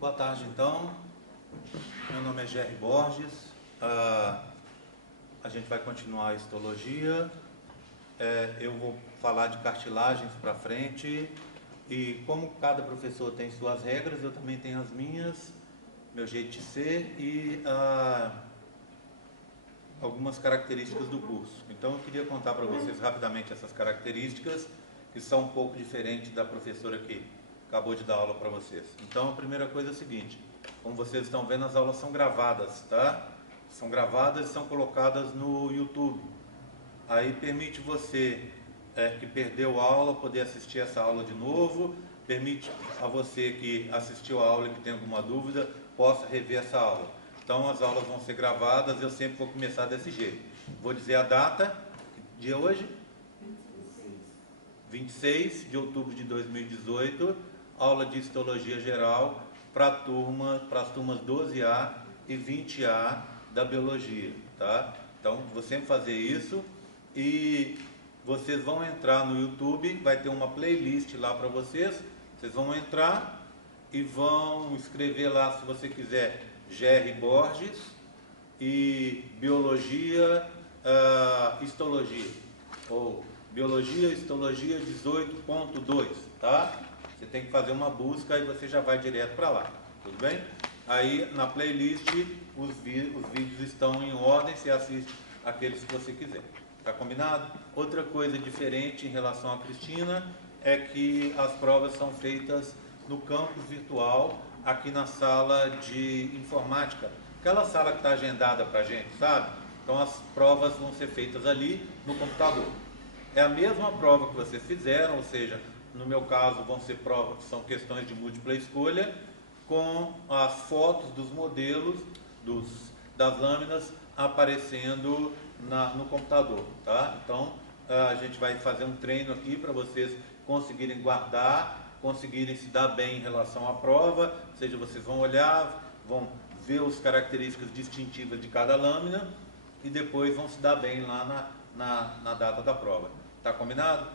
Boa tarde, então. Meu nome é Jerry Borges. A gente vai continuar a histologia. Eu vou falar de cartilagens para frente. E como cada professor tem suas regras, eu também tenho as minhas, meu jeito de ser e algumas características do curso. Então eu queria contar para vocês rapidamente essas características, que são um pouco diferentes da professora que acabou de dar aula para vocês. Então a primeira coisa é a seguinte: como vocês estão vendo, as aulas são gravadas, tá? São gravadas e são colocadas no YouTube. Aí permite você que perdeu a aula poder assistir essa aula de novo, permite a você que assistiu a aula e que tem alguma dúvida, possa rever essa aula. Então as aulas vão ser gravadas, eu sempre vou começar desse jeito. Vou dizer a data, dia hoje? 26 de outubro de 2018, aula de histologia geral para as turmas 12A e 20A da biologia, tá? Então vou sempre fazer isso e vocês vão entrar no YouTube, vai ter uma playlist lá para vocês, vocês vão entrar e vão escrever lá, se você quiser, Jerry Borges e biologia, histologia, ou biologia, histologia 18.2, tá? Você tem que fazer uma busca e você já vai direto para lá, tudo bem? Aí na playlist os vídeos estão em ordem, você assiste aqueles que você quiser. Tá combinado? Outra coisa diferente em relação à Cristina é que as provas são feitas no campus virtual, aqui na sala de informática, aquela sala que está agendada para a gente, sabe? Então as provas vão ser feitas ali no computador. É a mesma prova que vocês fizeram, ou seja, no meu caso vão ser provas, são questões de múltipla escolha, com as fotos dos modelos, das lâminas aparecendo no computador, tá? Então a gente vai fazer um treino aqui para vocês conseguirem guardar, conseguirem se dar bem em relação à prova, ou seja, vocês vão olhar, vão ver as características distintivas de cada lâmina e depois vão se dar bem lá na data da prova. Tá combinado?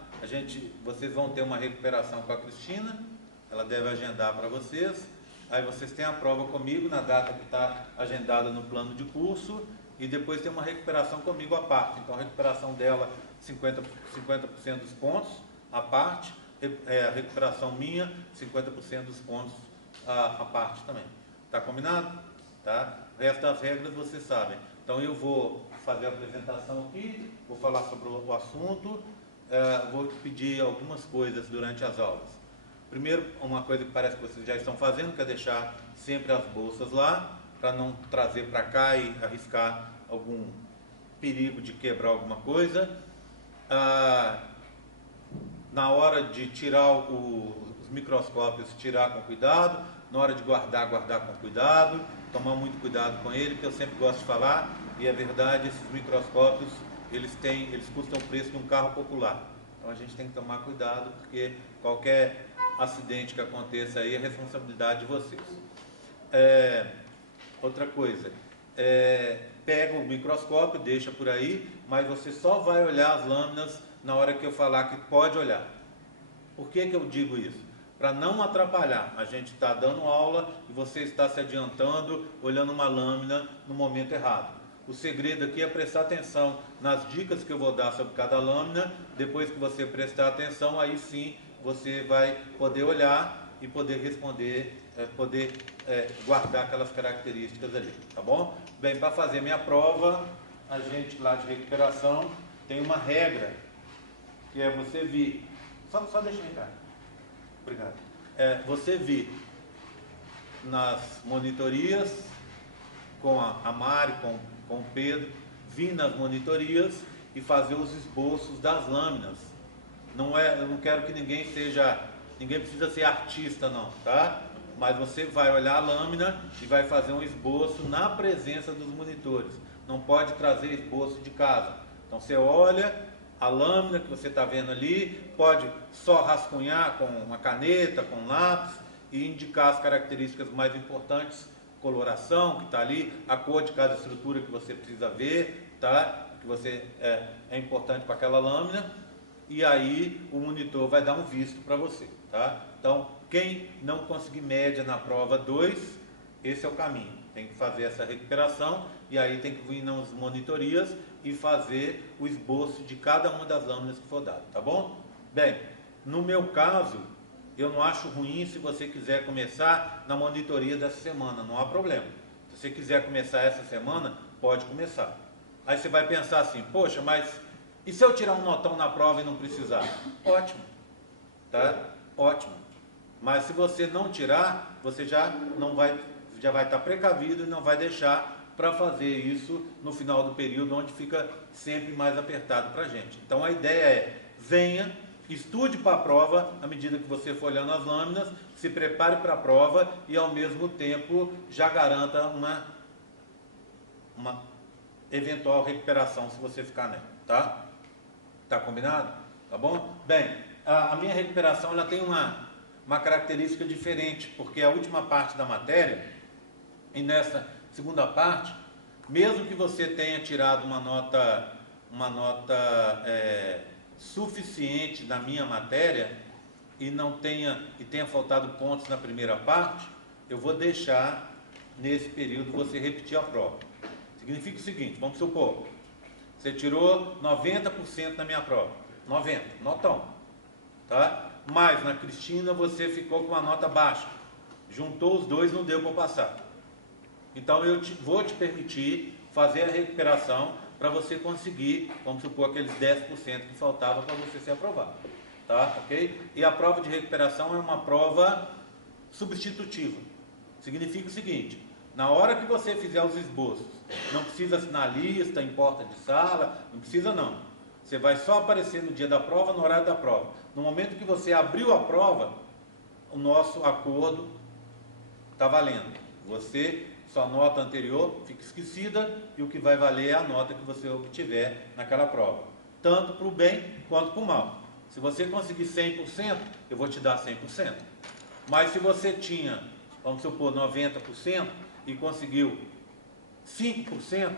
Vocês vão ter uma recuperação com a Cristina, ela deve agendar para vocês. Aí vocês têm a prova comigo na data que está agendada no plano de curso e depois tem uma recuperação comigo à parte. Então a recuperação dela, 50% dos pontos à parte, a recuperação minha, 50% dos pontos à parte também. Tá combinado? Tá? O resto das regras vocês sabem. Então eu vou fazer a apresentação aqui, vou falar sobre o assunto, vou pedir algumas coisas durante as aulas. Primeiro, uma coisa que parece que vocês já estão fazendo, que é deixar sempre as bolsas lá, para não trazer para cá e arriscar algum perigo de quebrar alguma coisa. Na hora de tirar os microscópios, tirar com cuidado. Na hora de guardar com cuidado. Tomar muito cuidado com ele, que eu sempre gosto de falar, e é verdade, esses microscópios, eles custam o preço de um carro popular. Então a gente tem que tomar cuidado, porque qualquer acidente que aconteça aí é responsabilidade de vocês. Outra coisa, pega o microscópio, deixa por aí, mas você só vai olhar as lâminas na hora que eu falar que pode olhar. Por que eu digo isso? Para não atrapalhar. A gente está dando aula e você está se adiantando, olhando uma lâmina no momento errado. O segredo aqui é prestar atenção nas dicas que eu vou dar sobre cada lâmina. Depois que você prestar atenção, aí sim você vai poder olhar e poder responder, guardar aquelas características ali, tá bom? Bem, para fazer minha prova, a gente lá de recuperação tem uma regra, que é você vir, só deixa eu entrar, obrigado, você vir nas monitorias, com a Mari, com o Pedro, vir nas monitorias e fazer os esboços das lâminas. Eu não quero que ninguém precisa ser artista não, tá? Mas você vai olhar a lâmina e vai fazer um esboço na presença dos monitores. Não pode trazer esboço de casa. Então você olha a lâmina que você está vendo ali, pode só rascunhar com uma caneta, com um lápis e indicar as características mais importantes, coloração que está ali, a cor de cada estrutura que você precisa ver, tá? Que é importante para aquela lâmina. E aí o monitor vai dar um visto para você, tá? Então, Quem não conseguir média na prova 2, esse é o caminho. Tem que fazer essa recuperação e aí tem que vir nas monitorias e fazer o esboço de cada uma das lâminas que for dado, tá bom? Bem, no meu caso, eu não acho ruim se você quiser começar na monitoria dessa semana, não há problema. Se você quiser começar essa semana, pode começar. Aí você vai pensar assim, poxa, mas e se eu tirar um notão na prova e não precisar? Ótimo, tá? Ótimo. Mas se você não tirar, você já vai estar precavido e não vai deixar para fazer isso no final do período, onde fica sempre mais apertado para a gente. Então a ideia é, venha, estude para a prova, à medida que você for olhando as lâminas, se prepare para a prova e ao mesmo tempo já garanta uma eventual recuperação se você ficar nela, tá? Tá combinado? Tá bom? Bem, a minha recuperação ela tem uma característica diferente, porque a última parte da matéria, e nessa segunda parte, mesmo que você tenha tirado uma nota suficiente na minha matéria e tenha faltado pontos na primeira parte, eu vou deixar nesse período você repetir a prova. Significa o seguinte, vamos supor, você tirou 90% na minha prova, 90, notão, tá? Mas na Cristina você ficou com uma nota baixa, juntou os dois, não deu para passar. Então eu vou te permitir fazer a recuperação para você conseguir, vamos supor, aqueles 10% que faltava para você ser aprovado, tá? Ok? E a prova de recuperação é uma prova substitutiva. Significa o seguinte, na hora que você fizer os esboços, não precisa assinar lista em porta de sala, não precisa não. Você vai só aparecer no dia da prova, no horário da prova. No momento que você abriu a prova, o nosso acordo está valendo. Sua nota anterior fica esquecida e o que vai valer é a nota que você obtiver naquela prova. Tanto para o bem quanto para o mal. Se você conseguir 100%, eu vou te dar 100%. Mas se você tinha, vamos supor, 90% e conseguiu 5%,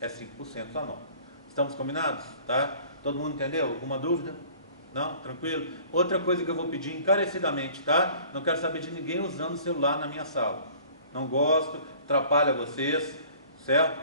é 5% sua nota. Estamos combinados? Tá? Todo mundo entendeu? Alguma dúvida? Não? Tranquilo? Outra coisa que eu vou pedir encarecidamente, tá? Não quero saber de ninguém usando o celular na minha sala. Não gosto, atrapalha vocês, certo?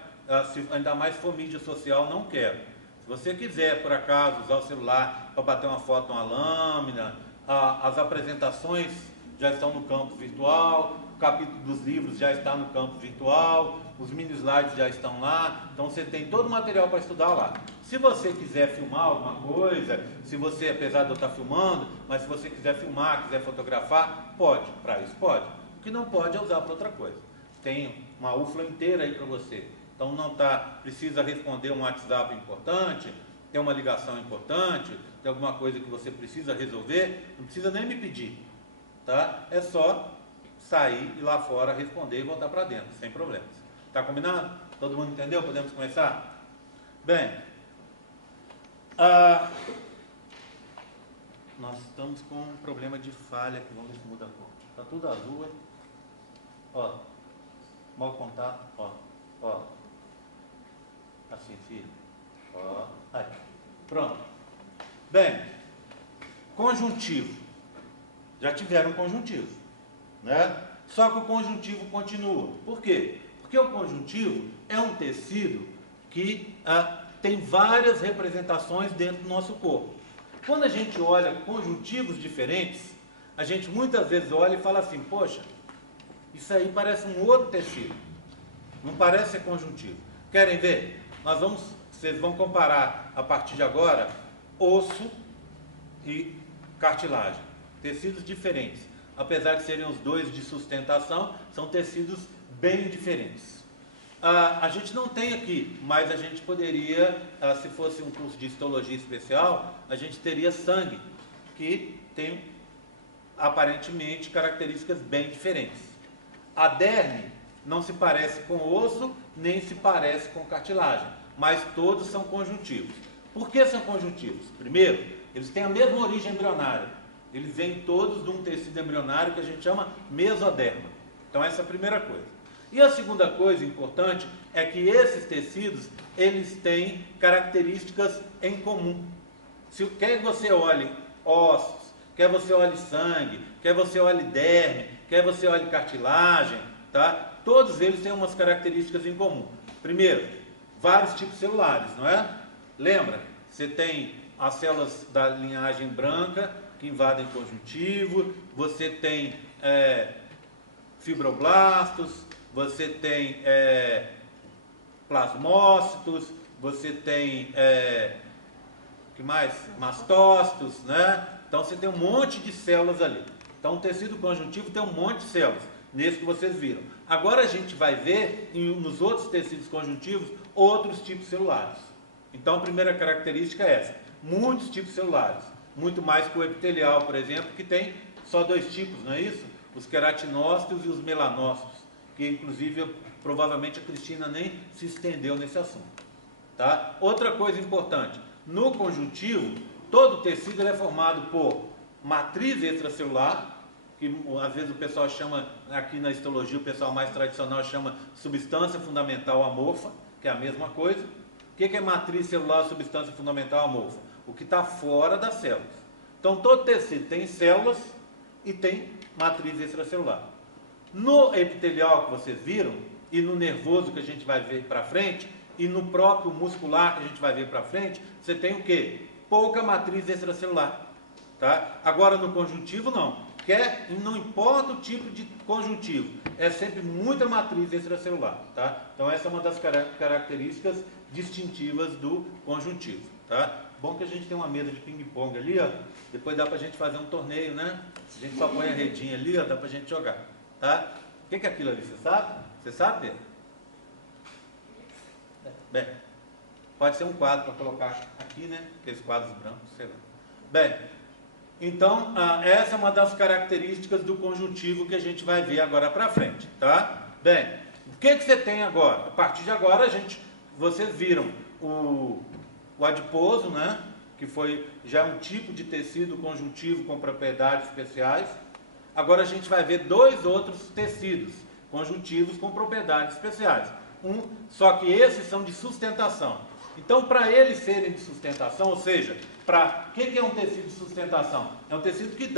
Ainda mais se for mídia social, não quero. Se você quiser, por acaso, usar o celular para bater uma foto numa lâmina, as apresentações já estão no campo virtual, o capítulo dos livros já está no campo virtual, os mini slides já estão lá, então você tem todo o material para estudar lá. Se você quiser filmar alguma coisa, se você, apesar de eu estar filmando, mas se você quiser filmar, quiser fotografar, pode, para isso pode. O que não pode é usar para outra coisa. Tem uma UFLA inteira aí para você. Então não precisa responder um WhatsApp importante, tem uma ligação importante, tem alguma coisa que você precisa resolver, não precisa nem me pedir, tá? É só sair e lá fora responder e voltar para dentro, sem problemas. Tá combinado? Todo mundo entendeu? Podemos começar? Bem, nós estamos com um problema de falha aqui, vamos ver se muda a cor. Tá tudo azul, hein? Ó, mau contato, ó. Assim, filho. Ó, aí. Pronto. Bem, conjuntivo. Já tiveram conjuntivo, né? Só que o conjuntivo continua. Por quê? Porque o conjuntivo é um tecido que tem várias representações dentro do nosso corpo. Quando a gente olha conjuntivos diferentes, a gente muitas vezes olha e fala assim, poxa, isso aí parece um outro tecido, não parece ser conjuntivo. Querem ver? Vocês vão comparar a partir de agora osso e cartilagem, tecidos diferentes. Apesar de serem os dois de sustentação, são tecidos bem diferentes. A gente não tem aqui, mas a gente poderia, se fosse um curso de histologia especial, a gente teria sangue, que tem aparentemente características bem diferentes. A derme não se parece com osso, nem se parece com cartilagem, mas todos são conjuntivos. Por que são conjuntivos? Primeiro, eles têm a mesma origem embrionária. Eles vêm todos de um tecido embrionário que a gente chama mesoderma. Então essa é a primeira coisa. E a segunda coisa importante é que esses tecidos, eles têm características em comum. Se quer que você olhe ossos, quer você olhe sangue, quer você olhe derme, quer você olhe cartilagem, tá? Todos eles têm umas características em comum. Primeiro, vários tipos celulares, não é? Lembra? Você tem as células da linhagem branca que invadem conjuntivo, você tem fibroblastos, você tem plasmócitos, você tem que mais? Mastócitos, né? Então você tem um monte de células ali. Então o tecido conjuntivo tem um monte de células, nesse que vocês viram. Agora a gente vai ver nos outros tecidos conjuntivos outros tipos celulares. Então a primeira característica é essa: muitos tipos celulares, muito mais que o epitelial, por exemplo, que tem só dois tipos, não é isso? Os queratinócitos e os melanócitos, que inclusive provavelmente a Cristina nem se estendeu nesse assunto. Tá? Outra coisa importante, no conjuntivo, todo o tecido é formado por matriz extracelular, que às vezes o pessoal chama, aqui na histologia o pessoal mais tradicional chama substância fundamental amorfa, que é a mesma coisa. O que é matriz celular, substância fundamental amorfa? O que está fora das células. Então todo tecido tem células e tem matriz extracelular. No epitelial que vocês viram, e no nervoso que a gente vai ver para frente, e no próprio muscular que a gente vai ver para frente, você tem o quê? Pouca matriz extracelular. Tá? Agora no conjuntivo não. Não importa o tipo de conjuntivo, é sempre muita matriz extracelular. Tá? Então essa é uma das características distintivas do conjuntivo. Tá? Bom que a gente tem uma mesa de ping-pong ali, ó. Depois dá pra gente fazer um torneio, né? A gente só põe a redinha ali, ó, dá pra gente jogar. Tá? O que é aquilo ali, você sabe? Você sabe, Pedro? Bem, pode ser um quadro para colocar aqui, né? Aqueles quadros brancos, sei lá. Bem, então, essa é uma das características do conjuntivo que a gente vai ver agora para frente, tá? Bem, o que você tem agora? A partir de agora, vocês viram o adiposo, né? Que foi já um tipo de tecido conjuntivo com propriedades especiais. Agora a gente vai ver dois outros tecidos conjuntivos com propriedades especiais. Só que esses são de sustentação. Então, para eles serem de sustentação, ou seja, o que é um tecido de sustentação? É um tecido que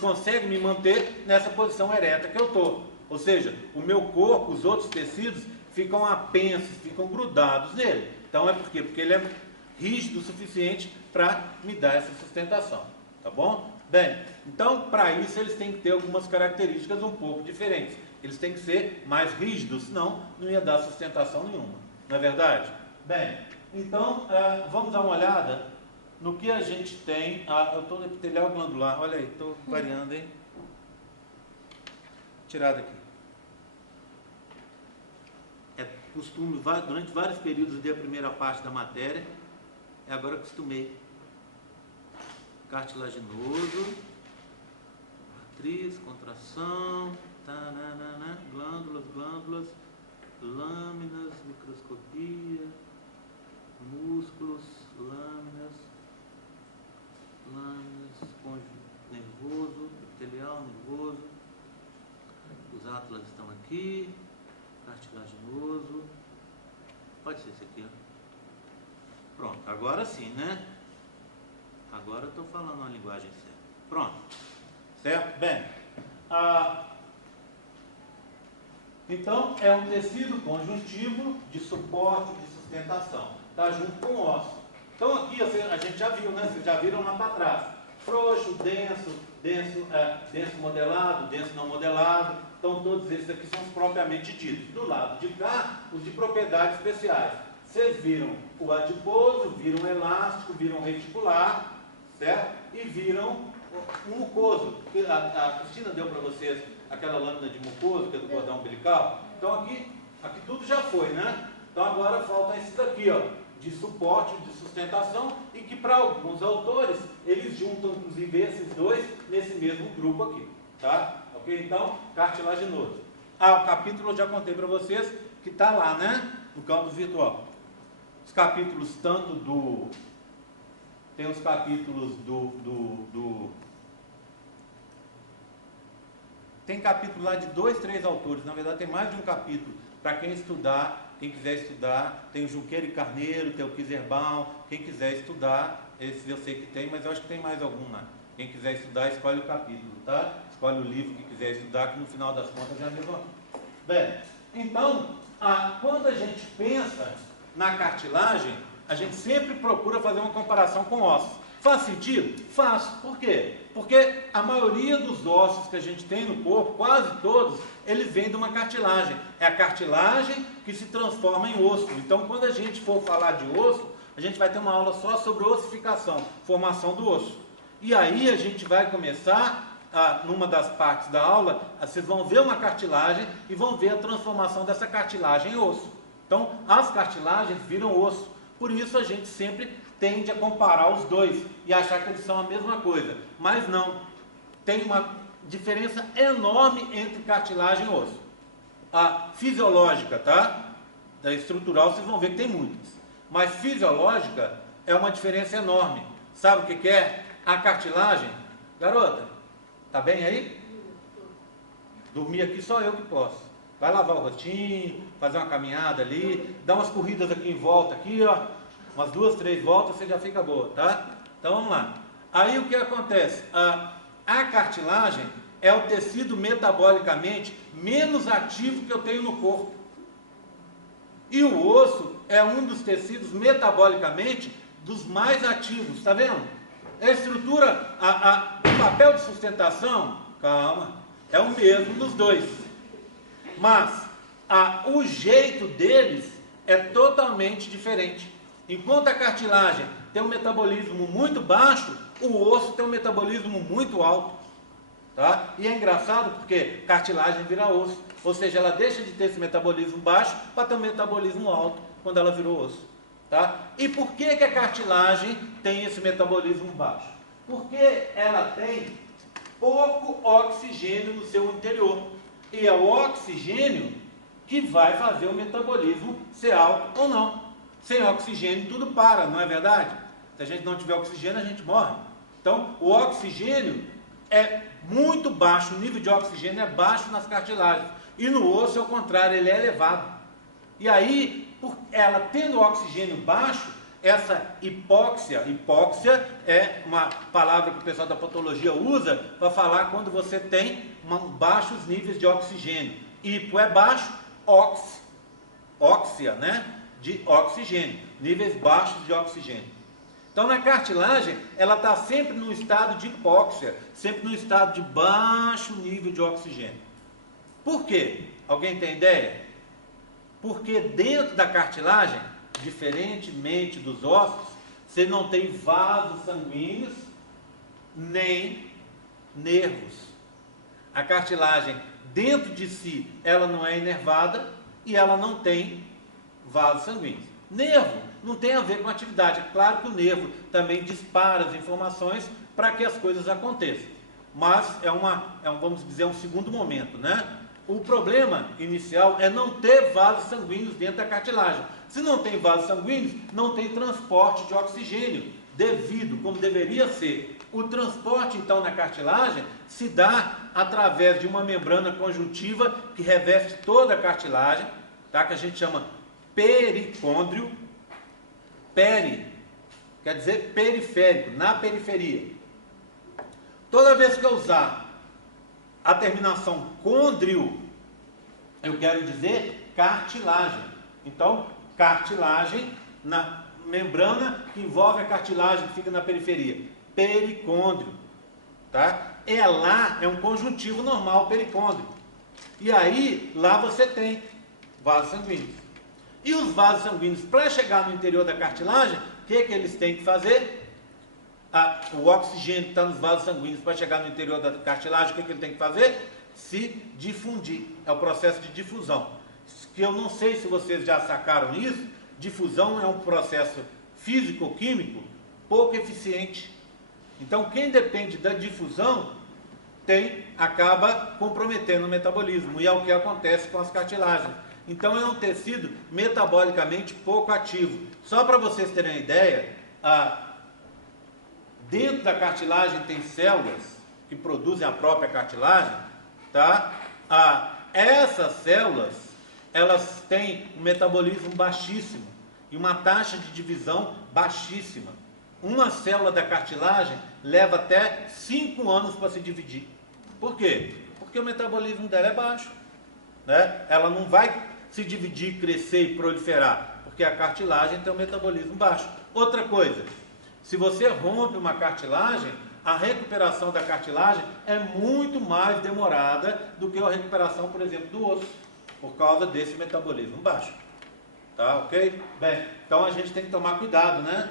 consegue me manter nessa posição ereta que eu estou. Ou seja, o meu corpo, os outros tecidos, ficam apensos, ficam grudados nele. Então, é por quê? Porque ele é rígido o suficiente para me dar essa sustentação. Tá bom? Bem, então, para isso, eles têm que ter algumas características um pouco diferentes. Eles têm que ser mais rígidos, senão não ia dar sustentação nenhuma. Não é verdade? Bem, então, vamos dar uma olhada no que a gente tem. Eu estou no epitelial glandular, olha aí, estou variando, hein? Tirar daqui. Costume, durante vários períodos, dei a primeira parte da matéria, e agora acostumei. Cartilaginoso, matriz, contração, glândulas, lâminas, microscopia, músculos, lâminas, nervoso, epitelial, nervoso, os átulas estão aqui, cartilaginoso, pode ser esse aqui, ó. Pronto, agora sim, né? Agora eu estou falando uma linguagem certa. Pronto. Certo? Bem. Então, é um tecido conjuntivo de suporte, de sustentação. Está junto com o osso. Então, aqui a gente já viu, né? Vocês já viram lá para trás. Frouxo, denso modelado, denso não modelado. Então, todos esses aqui são os propriamente ditos. Do lado de cá, os de propriedades especiais. Vocês viram o adiposo, viram o elástico, viram o reticular, certo? E viram o mucoso. A Cristina deu para vocês aquela lâmina de mucoso, que é do cordão umbilical. Então aqui tudo já foi, né? Então agora faltam esses aqui, ó, de suporte, de sustentação, e que para alguns autores, eles juntam inclusive esses dois nesse mesmo grupo aqui, tá? Ok? Então, cartilaginoso. O capítulo eu já contei para vocês, que está lá, né? No campus virtual. Os capítulos tanto tem os capítulos tem capítulo lá de 2, 3 autores, na verdade tem mais de um capítulo, para quem quiser estudar, tem o Junqueira e Carneiro, tem o Kieserbaum, quem quiser estudar, Esses eu sei que tem, mas eu acho que tem mais algum lá. Quem quiser estudar, escolhe o capítulo, tá? Escolhe o livro que quiser estudar, que no final das contas é a mesma coisa. Bem, então, quando a gente pensa na cartilagem, a gente sempre procura fazer uma comparação com ossos. Faz sentido? Faz. Por quê? Porque a maioria dos ossos que a gente tem no corpo, quase todos, eles vêm de uma cartilagem. É a cartilagem que se transforma em osso. Então, quando a gente for falar de osso, a gente vai ter uma aula só sobre ossificação, formação do osso. E aí a gente vai começar, numa das partes da aula, vocês vão ver uma cartilagem e vão ver a transformação dessa cartilagem em osso. Então, as cartilagens viram osso. Por isso a gente sempre tende a comparar os dois e achar que eles são a mesma coisa. Mas não. Tem uma diferença enorme entre cartilagem e osso. A fisiológica, tá? Da estrutural, vocês vão ver que tem muitas. Mas fisiológica é uma diferença enorme. Sabe o que é? A cartilagem. Garota, tá bem aí? Dormir aqui só eu que posso. Vai lavar o rostinho, fazer uma caminhada ali, dar umas corridas aqui em volta, aqui, ó. Umas 2, 3 voltas, você já fica boa, tá? Então vamos lá. Aí o que acontece? A cartilagem é o tecido metabolicamente menos ativo que eu tenho no corpo. E o osso é um dos tecidos metabolicamente dos mais ativos, tá vendo? A estrutura, o papel de sustentação, calma, é o mesmo dos dois. Mas o jeito deles é totalmente diferente. Enquanto a cartilagem tem um metabolismo muito baixo, o osso tem um metabolismo muito alto. Tá? E é engraçado porque cartilagem vira osso. Ou seja, ela deixa de ter esse metabolismo baixo para ter um metabolismo alto quando ela virou osso. Tá? E por que a cartilagem tem esse metabolismo baixo? Porque ela tem pouco oxigênio no seu interior. E é o oxigênio que vai fazer o metabolismo ser alto ou não. Sem oxigênio tudo para, não é verdade? Se a gente não tiver oxigênio, a gente morre. Então, o oxigênio é muito baixo, o nível de oxigênio é baixo nas cartilagens. E no osso, ao contrário, ele é elevado. E aí, ela tendo oxigênio baixo, essa hipóxia é uma palavra que o pessoal da patologia usa para falar quando você tem baixos níveis de oxigênio. Hipo é baixo, óxia, né? De oxigênio, níveis baixos de oxigênio. Então, na cartilagem, ela está sempre no estado de hipóxia, sempre no estado de baixo nível de oxigênio. Por quê? Alguém tem ideia? Porque dentro da cartilagem, diferentemente dos ossos, você não tem vasos sanguíneos, nem nervos. A cartilagem, dentro de si, ela não é inervada e ela não tem vasos sanguíneos. Nervo não tem a ver com atividade. É claro que o nervo também dispara as informações para que as coisas aconteçam. Mas vamos dizer, um segundo momento, né? O problema inicial é não ter vasos sanguíneos dentro da cartilagem. Se não tem vasos sanguíneos, não tem transporte de oxigênio devido, como deveria ser. O transporte, então, na cartilagem se dá através de uma membrana conjuntiva que reveste toda a cartilagem, tá? Que a gente chama pericôndrio. Peri quer dizer periférico, na periferia. Toda vez que eu usar a terminação côndrio, eu quero dizer cartilagem. Então, cartilagem na membrana que envolve a cartilagem que fica na periferia. Pericôndrio. Tá? Lá é um conjuntivo normal, pericôndrio. E aí, lá você tem vasos sanguíneos. E os vasos sanguíneos, para chegar no interior da cartilagem, o que eles têm que fazer? O oxigênio que está nos vasos sanguíneos, para chegar no interior da cartilagem, o que ele tem que fazer? Se difundir. É o processo de difusão. Que eu não sei se vocês já sacaram isso. Difusão é um processo físico-químico pouco eficiente. Então, quem depende da difusão acaba comprometendo o metabolismo. E é o que acontece com as cartilagens. Então, é um tecido metabolicamente pouco ativo. Só para vocês terem uma ideia, dentro da cartilagem tem células que produzem a própria cartilagem, tá? Essas células, elas têm um metabolismo baixíssimo e uma taxa de divisão baixíssima. uma célula da cartilagem leva até 5 anos para se dividir. Por quê? Porque o metabolismo dela é baixo, né? Ela não vai se dividir, crescer e proliferar, porque a cartilagem tem um metabolismo baixo. Outra coisa, se você rompe uma cartilagem, a recuperação da cartilagem é muito mais demorada do que a recuperação, por exemplo, do osso, por causa desse metabolismo baixo. Tá, ok? Bem, então a gente tem que tomar cuidado, né?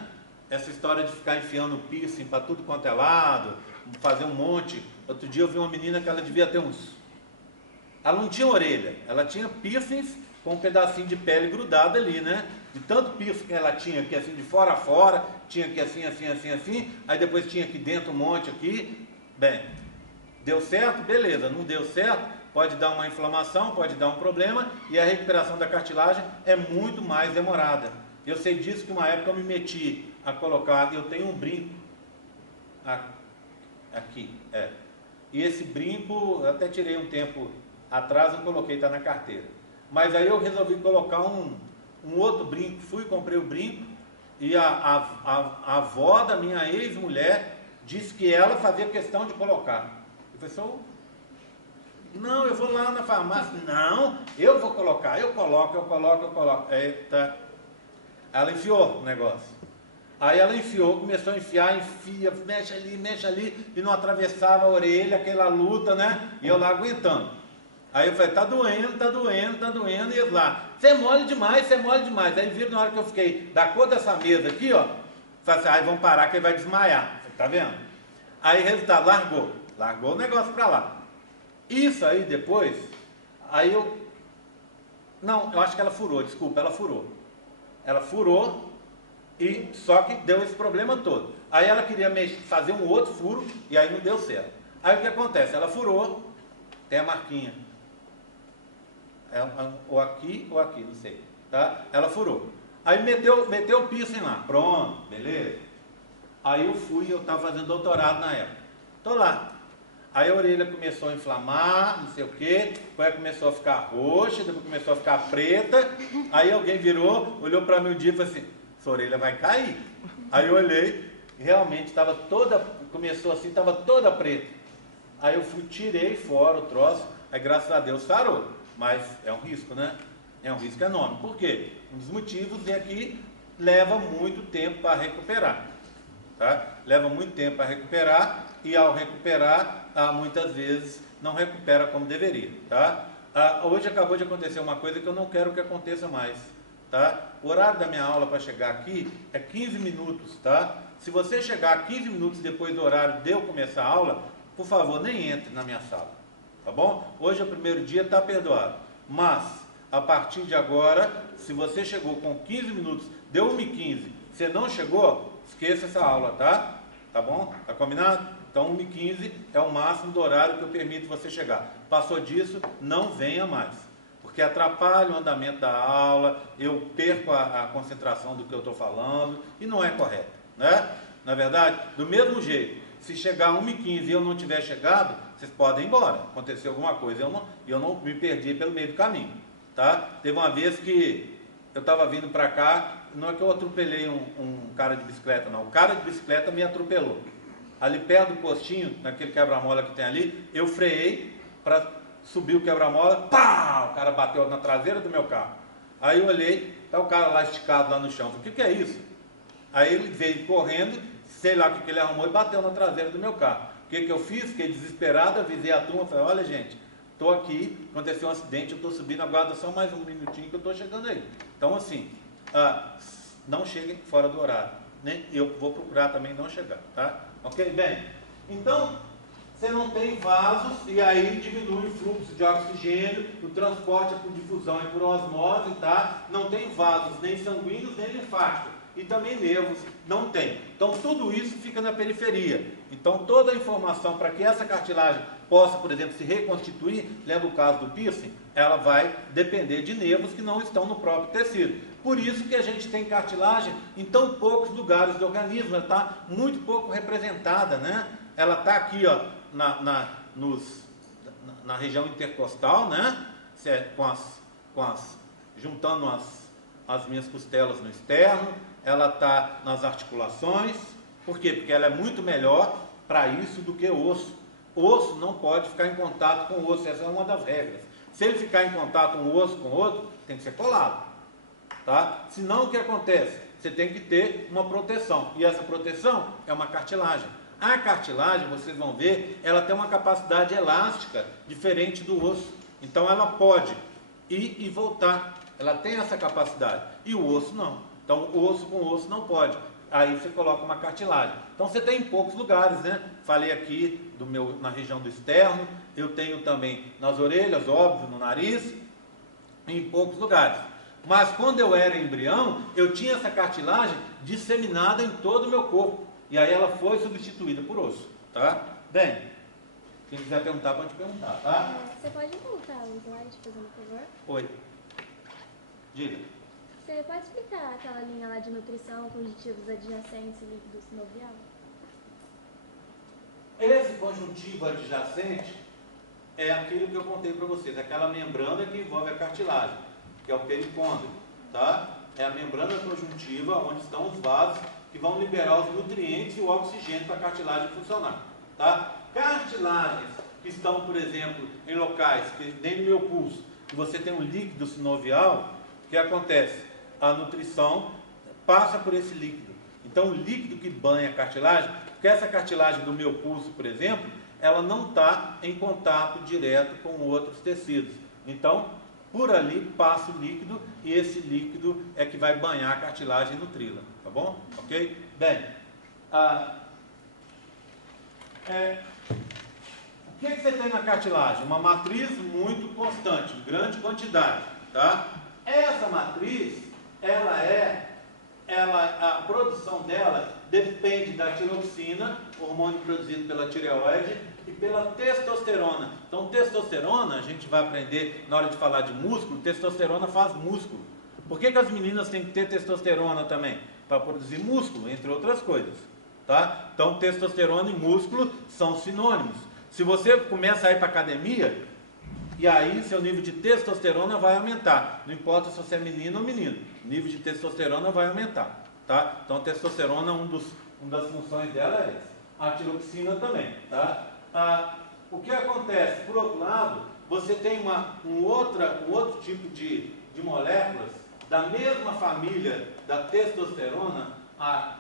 Essa história de ficar enfiando piercing para tudo quanto é lado, fazer um monte. Outro dia eu vi uma menina que ela devia ter uns... Ela não tinha orelha, ela tinha piercings com um pedacinho de pele grudado ali, né? De tanto piercing que ela tinha aqui assim de fora a fora, tinha aqui assim, assim, assim, assim, aí depois tinha aqui dentro um monte aqui. Bem, deu certo? Beleza. Não deu certo? Pode dar uma inflamação, pode dar um problema, e a recuperação da cartilagem é muito mais demorada. Eu sei disso que uma época eu me meti a colocar, eu tenho um brinco aqui, e esse brinco, eu até tirei um tempo atrás, eu coloquei, está na carteira. Mas aí eu resolvi colocar um outro brinco, fui e comprei o brinco, e a avó da minha ex-mulher disse que ela fazia questão de colocar. O professor, não, eu vou lá na farmácia, não, eu vou colocar, eu coloco. Eita, ela enfiou o negócio. Aí ela enfiou, começou a enfiar, enfia, mexe ali, e não atravessava a orelha, aquela luta, né? E eu lá aguentando. Aí eu falei, tá doendo, e eles lá, você é mole demais. Aí viram na hora que eu fiquei da cor dessa mesa aqui, ó, falei assim, vamos parar que ele vai desmaiar, tá vendo? Aí resultado, largou o negócio pra lá. Isso aí depois, aí eu acho que ela furou, desculpa, ela furou, e só que deu esse problema todo. Aí ela queria fazer um outro furo, e aí não deu certo. Aí o que acontece? Ela furou, tem a marquinha, ou aqui, não sei, tá? Ela furou. Aí meteu o piercing lá, pronto, beleza. Aí eu estava fazendo doutorado na época, tô lá. Aí a orelha começou a inflamar, não sei o que, depois começou a ficar roxa, depois começou a ficar preta. Aí alguém virou, olhou para mim um dia e falou assim, sua orelha vai cair. Aí eu olhei, realmente estava começou assim, estava toda preta. Aí eu tirei fora o troço, aí graças a Deus sarou. Mas é um risco, né? É um risco enorme. Por quê? Um dos motivos é que leva muito tempo para recuperar. Tá? Leva muito tempo para recuperar, e ao recuperar, muitas vezes não recupera como deveria. Tá? Hoje acabou de acontecer uma coisa que eu não quero que aconteça mais. Tá? O horário da minha aula para chegar aqui é 15 minutos. Tá? Se você chegar 15 minutos depois do horário de eu começar a aula, por favor, nem entre na minha sala. Tá bom? Hoje é o primeiro dia, está perdoado. Mas, a partir de agora, se você chegou com 15 minutos, deu 1h15, você não chegou, esqueça essa aula, tá? Tá bom? Tá combinado? Então 1h15 é o máximo do horário que eu permito você chegar. Passou disso, não venha mais. Porque atrapalha o andamento da aula, eu perco a concentração do que eu estou falando, e não é correto, né? Na verdade, do mesmo jeito, se chegar 1h15 e eu não tiver chegado, vocês podem ir embora. Aconteceu alguma coisa, eu não me perdi pelo meio do caminho, tá? Teve uma vez que eu estava vindo para cá, não é que eu atropelei um cara de bicicleta, não. O cara de bicicleta me atropelou. Ali perto do postinho, naquele quebra-mola que tem ali, eu freiei para subir o quebra-mola, pá! O cara bateu na traseira do meu carro. Aí eu olhei, tá o cara lá esticado lá no chão. Falei, o que é isso? Aí ele veio correndo, sei lá o que ele arrumou, e bateu na traseira do meu carro. O que eu fiz? Fiquei desesperado, avisei a turma, falei, olha gente, estou aqui, aconteceu um acidente, eu estou subindo, aguarda só mais um minutinho que eu estou chegando aí. Então assim, não cheguem fora do horário, né? Eu vou procurar também não chegar, tá? Ok? Bem, então você não tem vasos, e aí diminui o fluxo de oxigênio, o transporte é por difusão e por osmose, tá? Não tem vasos nem sanguíneos nem linfáticos, e também nervos não tem. Então tudo isso fica na periferia. Então toda a informação para que essa cartilagem possa, por exemplo, se reconstituir, lembra o caso do piercing, ela vai depender de nervos que não estão no próprio tecido. Por isso que a gente tem cartilagem em tão poucos lugares do organismo, ela está muito pouco representada, né? Ela está aqui, ó, na região intercostal, né? Juntando as minhas costelas no externo, ela está nas articulações, Por quê? Porque ela é muito melhor para isso do que osso. Osso não pode ficar em contato com o osso, essa é uma das regras. Se ele ficar em contato um osso com o outro, tem que ser colado. Tá? Senão o que acontece? Você tem que ter uma proteção. E essa proteção é uma cartilagem. A cartilagem, vocês vão ver, ela tem uma capacidade elástica diferente do osso. Então ela pode ir e voltar. Ela tem essa capacidade. E o osso não. Então osso com osso não pode. Aí você coloca uma cartilagem. Então você tem em poucos lugares, né? Falei aqui na região do externo. Eu tenho também nas orelhas, óbvio, no nariz. Em poucos lugares. Mas quando eu era embrião, eu tinha essa cartilagem disseminada em todo o meu corpo. E aí ela foi substituída por osso, tá? Bem, quem quiser perguntar, pode perguntar, tá? Você pode voltar o slide, fazendo favor? Oi. Diga. Você pode explicar aquela linha lá de nutrição, conjuntivos adjacentes e líquido sinovial? Esse conjuntivo adjacente é aquilo que eu contei para vocês, aquela membrana que envolve a cartilagem, que é o pericôndrio, tá? É a membrana conjuntiva onde estão os vasos que vão liberar os nutrientes e o oxigênio para a cartilagem funcionar, tá? Cartilagens que estão, por exemplo, em locais, que nem no meu pulso, que você tem um líquido sinovial, o que acontece? A nutrição passa por esse líquido. Então, o líquido que banha a cartilagem, porque essa cartilagem do meu pulso, por exemplo, ela não está em contato direto com outros tecidos. Então, por ali passa o líquido e esse líquido é que vai banhar a cartilagem e nutri-la, tá bom? Ok? Bem, o que você tem na cartilagem? Uma matriz muito constante, grande quantidade, tá? Essa matriz, a produção dela depende da tiroxina, hormônio produzido pela tireoide, e pela testosterona. Então, testosterona, a gente vai aprender na hora de falar de músculo, testosterona faz músculo. Por que as meninas têm que ter testosterona também? Para produzir músculo, entre outras coisas. Tá? Então, testosterona e músculo são sinônimos. Se você começa a ir para academia, e aí seu nível de testosterona vai aumentar. Não importa se você é menino ou menino, o nível de testosterona vai aumentar. Tá? Então, a testosterona, uma das funções dela é essa. A tiroxina também. Tá? O que acontece? Por outro lado, você tem um outro tipo de moléculas da mesma família da testosterona, a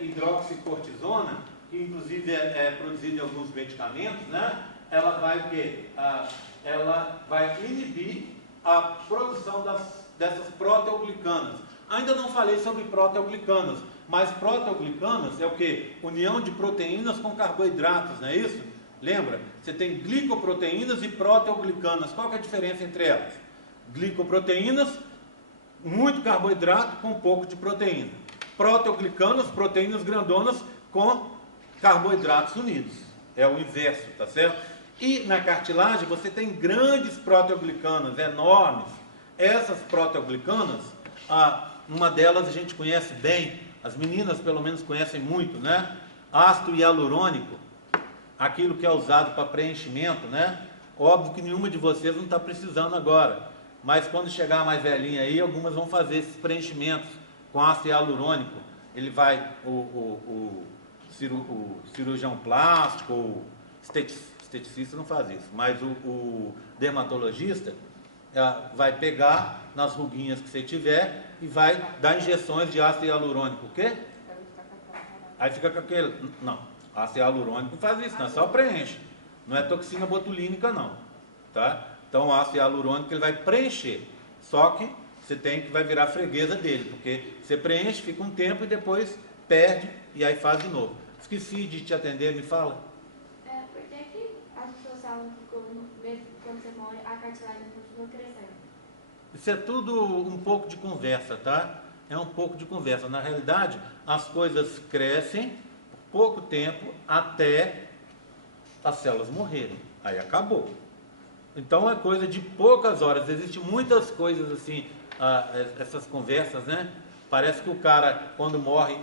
hidroxicortisona, que inclusive é produzida em alguns medicamentos, né? Ela vai inibir a produção dessas proteoglicanas. Ainda não falei sobre proteoglicanas, mas proteoglicanas é o que? União de proteínas com carboidratos, não é isso? Lembra? Você tem glicoproteínas e proteoglicanas. Qual que é a diferença entre elas? Glicoproteínas, muito carboidrato com pouco de proteína. Proteoglicanas, proteínas grandonas com carboidratos unidos. É o inverso, tá certo? E na cartilagem você tem grandes proteoglicanas, enormes. Essas proteoglicanas, uma delas a gente conhece bem, as meninas pelo menos conhecem muito, né? Ácido hialurônico, aquilo que é usado para preenchimento, né? Óbvio que nenhuma de vocês não está precisando agora, mas quando chegar mais velhinha aí, algumas vão fazer esses preenchimentos com ácido hialurônico. Ele vai, o cirurgião plástico, ou esteticista não faz isso, mas o dermatologista vai pegar nas ruguinhas que você tiver e vai dar injeções de ácido hialurônico. O quê? Aí fica com aquele... Não, ácido hialurônico não faz isso, não, é só preenche. Não é toxina botulínica, não. Tá? Então o ácido hialurônico ele vai preencher. Só que você vai virar freguesa dele, porque você preenche, fica um tempo e depois perde e aí faz de novo. Esqueci de te atender, me fala. Por que as pessoas falam que mesmo quando você morre, a cartilagem continua crescendo? Isso é tudo um pouco de conversa, tá? É um pouco de conversa. Na realidade, as coisas crescem por pouco tempo até as células morrerem. Aí acabou. Então é coisa de poucas horas. Existem muitas coisas assim, essas conversas, né? Parece que o cara, quando morre,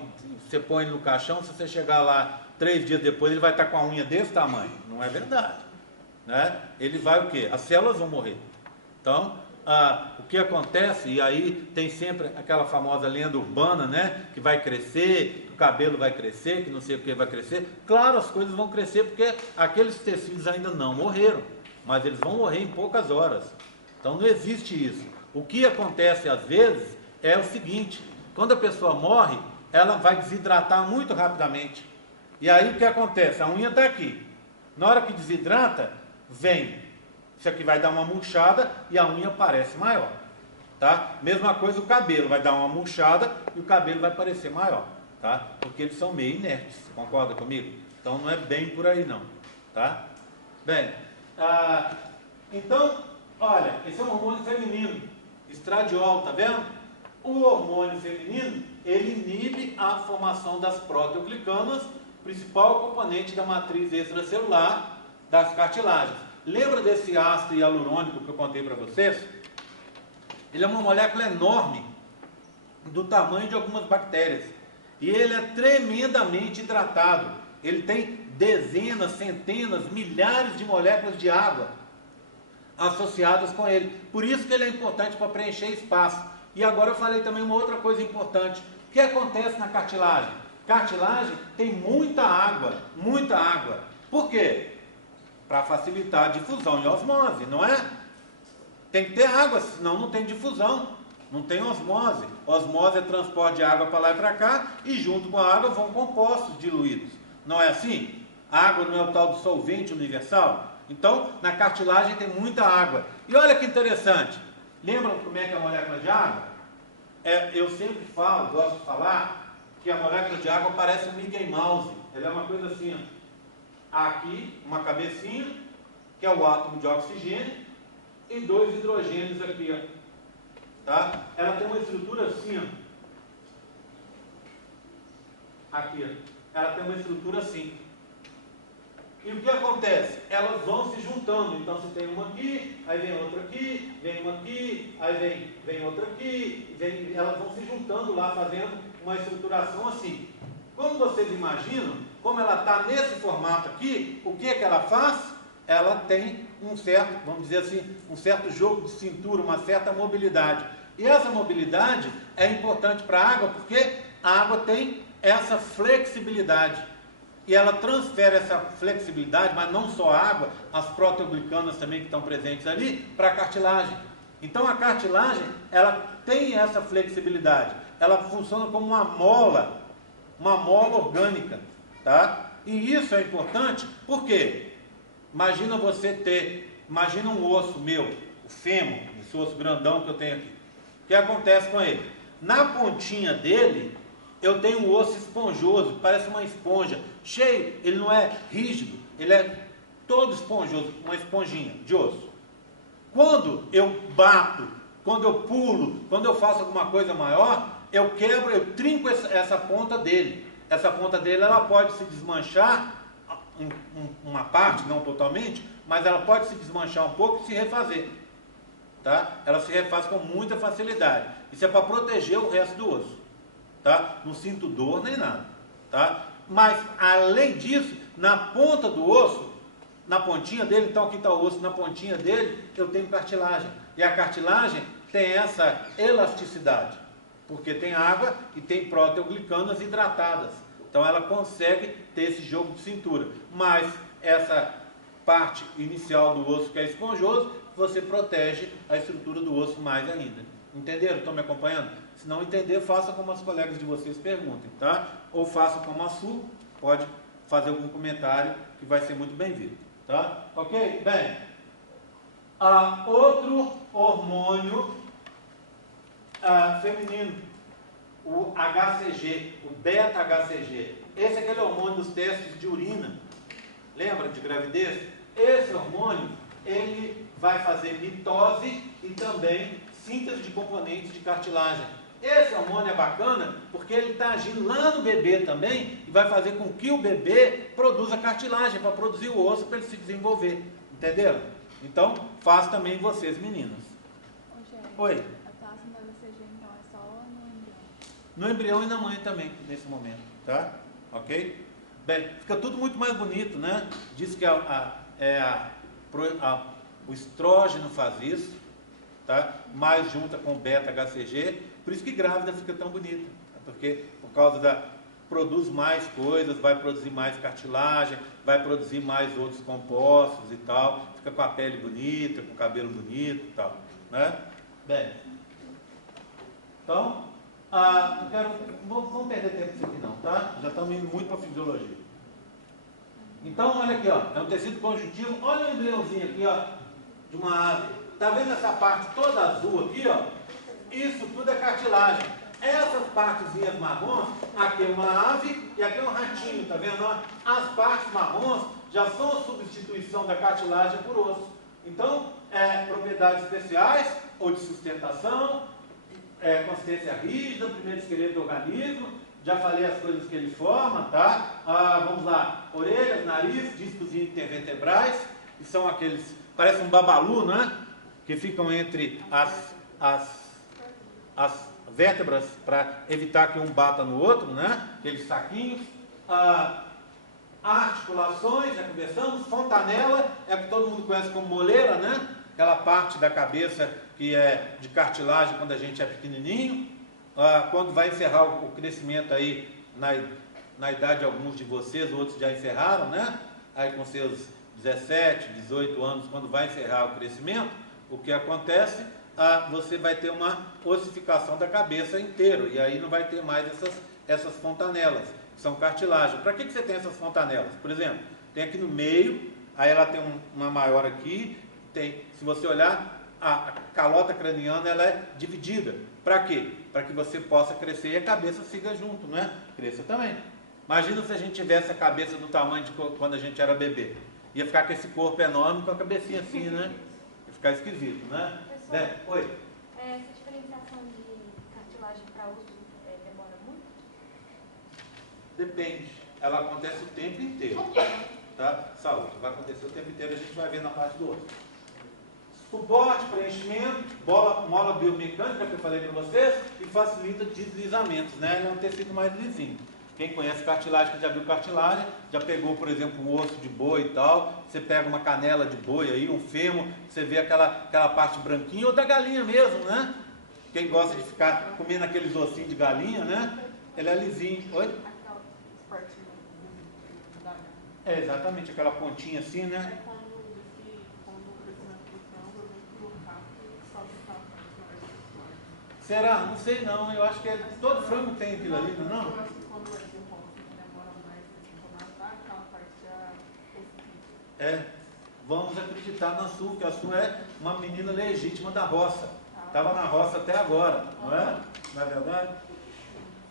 você põe no caixão, se você chegar lá 3 dias depois, ele vai estar com a unha desse tamanho. Não é verdade. Né? Ele vai o quê? As células vão morrer. Então, o que acontece, e aí tem sempre aquela famosa lenda urbana, né? Que vai crescer, cabelo vai crescer, que não sei o que vai crescer. Claro, as coisas vão crescer porque aqueles tecidos ainda não morreram, mas eles vão morrer em poucas horas. Então não existe isso. O que acontece às vezes é o seguinte: quando a pessoa morre, ela vai desidratar muito rapidamente. E aí o que acontece? A unha está aqui. Na hora que desidrata, vem. Isso aqui vai dar uma murchada e a unha parece maior. Tá? Mesma coisa o cabelo, vai dar uma murchada e o cabelo vai parecer maior. Tá? Porque eles são meio inertes, concorda comigo? Então não é bem por aí não. Tá? Bem, então, olha, esse é um hormônio feminino, estradiol, tá vendo? O hormônio feminino, ele inibe a formação das proteoglicanas, principal componente da matriz extracelular das cartilagens. Lembra desse ácido hialurônico que eu contei para vocês? Ele é uma molécula enorme, do tamanho de algumas bactérias. E ele é tremendamente hidratado. Ele tem dezenas, centenas, milhares de moléculas de água associadas com ele. Por isso que ele é importante para preencher espaço. E agora eu falei também uma outra coisa importante. O que acontece na cartilagem? Cartilagem tem muita água, muita água. Por quê? Para facilitar a difusão e osmose, não é? Tem que ter água, senão não tem difusão, não tem osmose. Osmose é transporte de água para lá e para cá, e junto com a água vão compostos diluídos. Não é assim? A água não é o tal do solvente universal? Então, na cartilagem tem muita água. E olha que interessante. Lembram como é que é a molécula de água? Eu sempre falo, gosto de falar, que a molécula de água parece um Mickey Mouse. Ela é uma coisa assim, ó. Aqui, uma cabecinha, que é o átomo de oxigênio, e 2 hidrogênios aqui, ó. Tá? Ela tem uma estrutura assim, ó. Aqui, ó. Ela tem uma estrutura assim. E o que acontece? Elas vão se juntando. Então você tem uma aqui, aí vem outra aqui, vem uma aqui, aí vem outra aqui, elas vão se juntando lá, fazendo uma estruturação assim. Como vocês imaginam, como ela está nesse formato aqui, o que é que ela faz? Ela tem um certo, vamos dizer assim, um certo jogo de cintura, uma certa mobilidade. E essa mobilidade é importante para a água, porque a água tem essa flexibilidade. E ela transfere essa flexibilidade, mas não só a água, as proteoglicanas também que estão presentes ali, para a cartilagem. Então a cartilagem, ela tem essa flexibilidade. Ela funciona como uma mola orgânica, tá? E isso é importante, porque imagina um osso meu, o fêmur, esse osso grandão que eu tenho aqui. O que acontece com ele? Na pontinha dele, eu tenho um osso esponjoso, parece uma esponja, cheio, ele não é rígido, ele é todo esponjoso, uma esponjinha de osso. Quando eu bato, quando eu pulo, quando eu faço alguma coisa maior, eu quebro, eu trinco essa ponta dele. Essa ponta dele, ela pode se desmanchar, uma parte, não totalmente, mas ela pode se desmanchar um pouco e se refazer. Tá? Ela se refaz com muita facilidade. Isso é para proteger o resto do osso. Tá? Não sinto dor nem nada. Tá? Mas, além disso, na ponta do osso, na pontinha dele, então aqui está o osso, na pontinha dele, eu tenho cartilagem. E a cartilagem tem essa elasticidade, porque tem água e tem proteoglicanas hidratadas. Então ela consegue ter esse jogo de cintura. Mas essa parte inicial do osso que é esponjoso, você protege a estrutura do osso mais ainda. Entenderam? Estão me acompanhando? Se não entender, faça como as colegas de vocês perguntem, tá? Ou faça como a Su, pode fazer algum comentário que vai ser muito bem-vindo, tá? Ok? Bem, outro hormônio feminino, o HCG, o beta-HCG. Esse é aquele hormônio dos testes de urina. Lembra de gravidez? Esse hormônio, ele vai fazer mitose e também síntese de componentes de cartilagem. Esse hormônio é bacana porque ele está agindo lá no bebê também e vai fazer com que o bebê produza cartilagem para produzir o osso para ele se desenvolver. Entenderam? Então, faz também vocês, meninas. Oi. A taxa da HCG, então, é só no embrião? No embrião e na mãe também, nesse momento, tá? Ok? Bem, fica tudo muito mais bonito, né? Diz que o estrógeno faz isso, tá? Mais junta com o beta-HCG, por isso que grávida fica tão bonita, porque por causa produz mais coisas, vai produzir mais cartilagem, vai produzir mais outros compostos e tal, fica com a pele bonita, com o cabelo bonito e tal, né? Bem, então, vamos perder tempo nisso aqui não, tá? Já estamos indo muito para a fisiologia. Então, olha aqui, ó, é um tecido conjuntivo, olha o embriãozinho aqui, ó, de uma ave. Tá vendo essa parte toda azul aqui, ó? Isso tudo é cartilagem. Essas partezinhas marrons, aqui é uma ave e aqui é um ratinho, tá vendo? As partes marrons já são a substituição da cartilagem por osso. Então, propriedades especiais ou de sustentação, consistência rígida, primeiro esqueleto do organismo, já falei as coisas que ele forma, tá? Vamos lá, orelhas, nariz, discos intervertebrais, que são aqueles, parece um babalu, né? Que ficam entre as vértebras para evitar que um bata no outro, né? Aqueles saquinhos. Articulações, já conversamos. Fontanela é o que todo mundo conhece como moleira, né? Aquela parte da cabeça que é de cartilagem quando a gente é pequenininho. Quando vai encerrar o crescimento aí na idade de alguns de vocês, outros já encerraram, né? Aí com seus 17, 18 anos, quando vai encerrar o crescimento, o que acontece? Você vai ter uma ossificação da cabeça inteira, e aí não vai ter mais essas fontanelas, que são cartilagem. Para que você tem essas fontanelas? Por exemplo, tem aqui no meio, aí ela tem uma maior aqui, se você olhar, a calota craniana ela é dividida. Para quê? Para que você possa crescer e a cabeça siga junto, não é? Cresça também. Imagina se a gente tivesse a cabeça do tamanho de quando a gente era bebê. Ia ficar com esse corpo enorme, com a cabecinha assim, né? Ia ficar esquisito, né? Oi? Essa diferenciação de cartilagem para osso demora muito? Depende. Ela acontece o tempo inteiro. Tá? Saúde. Vai acontecer o tempo inteiro, a gente vai ver na parte do osso. Suporte, preenchimento, mola biomecânica que eu falei para vocês, e facilita deslizamentos, né? Ele é um tecido mais lisinho. Quem conhece cartilagem, que já viu cartilagem, já pegou, por exemplo, um osso de boi e tal, você pega uma canela de boi aí, um fêmur, você vê aquela parte branquinha, ou da galinha mesmo, né? Quem gosta de ficar comendo aqueles ossinhos de galinha, né? Ele é lisinho. Oi? É exatamente, aquela pontinha assim, né? Será? Não sei não, eu acho que todo frango tem aquilo ali, não? Vamos acreditar na Su, que a Su é uma menina legítima da roça. Estava na roça até agora, não é? Não é verdade?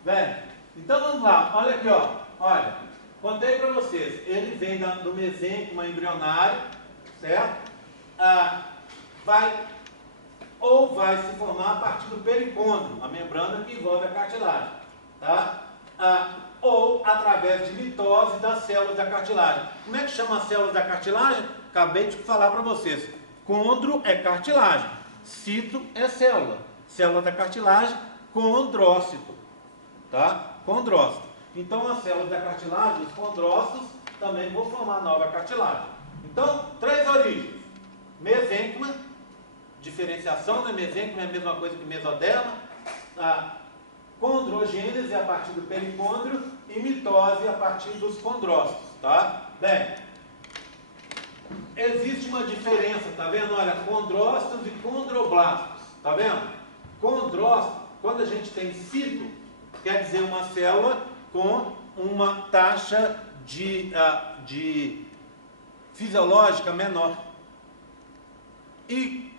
Bem, então vamos lá, olha aqui, ó. Olha, contei para vocês, ele vem do mesênquima embrionário, certo? Vai se formar a partir do pericôndrio, a membrana que envolve a cartilagem, tá? Ou através de mitose das células da cartilagem. Como é que chama as células da cartilagem? Acabei de falar para vocês. Condro é cartilagem, cito é célula. Célula da cartilagem, condrócito, tá? Condrócito. Então as células da cartilagem, os condrócitos, também vão formar nova cartilagem. Então, 3 origens. Mesênquima, diferenciação, né? Mesênquima é a mesma coisa que mesoderma. Condrogênese a partir do pericôndrio e mitose a partir dos condrócitos, tá? Bem, existe uma diferença, tá vendo? Olha, condrócitos e condroblastos, tá vendo? Condrócito, quando a gente tem cito, quer dizer uma célula com uma taxa de fisiológica menor. E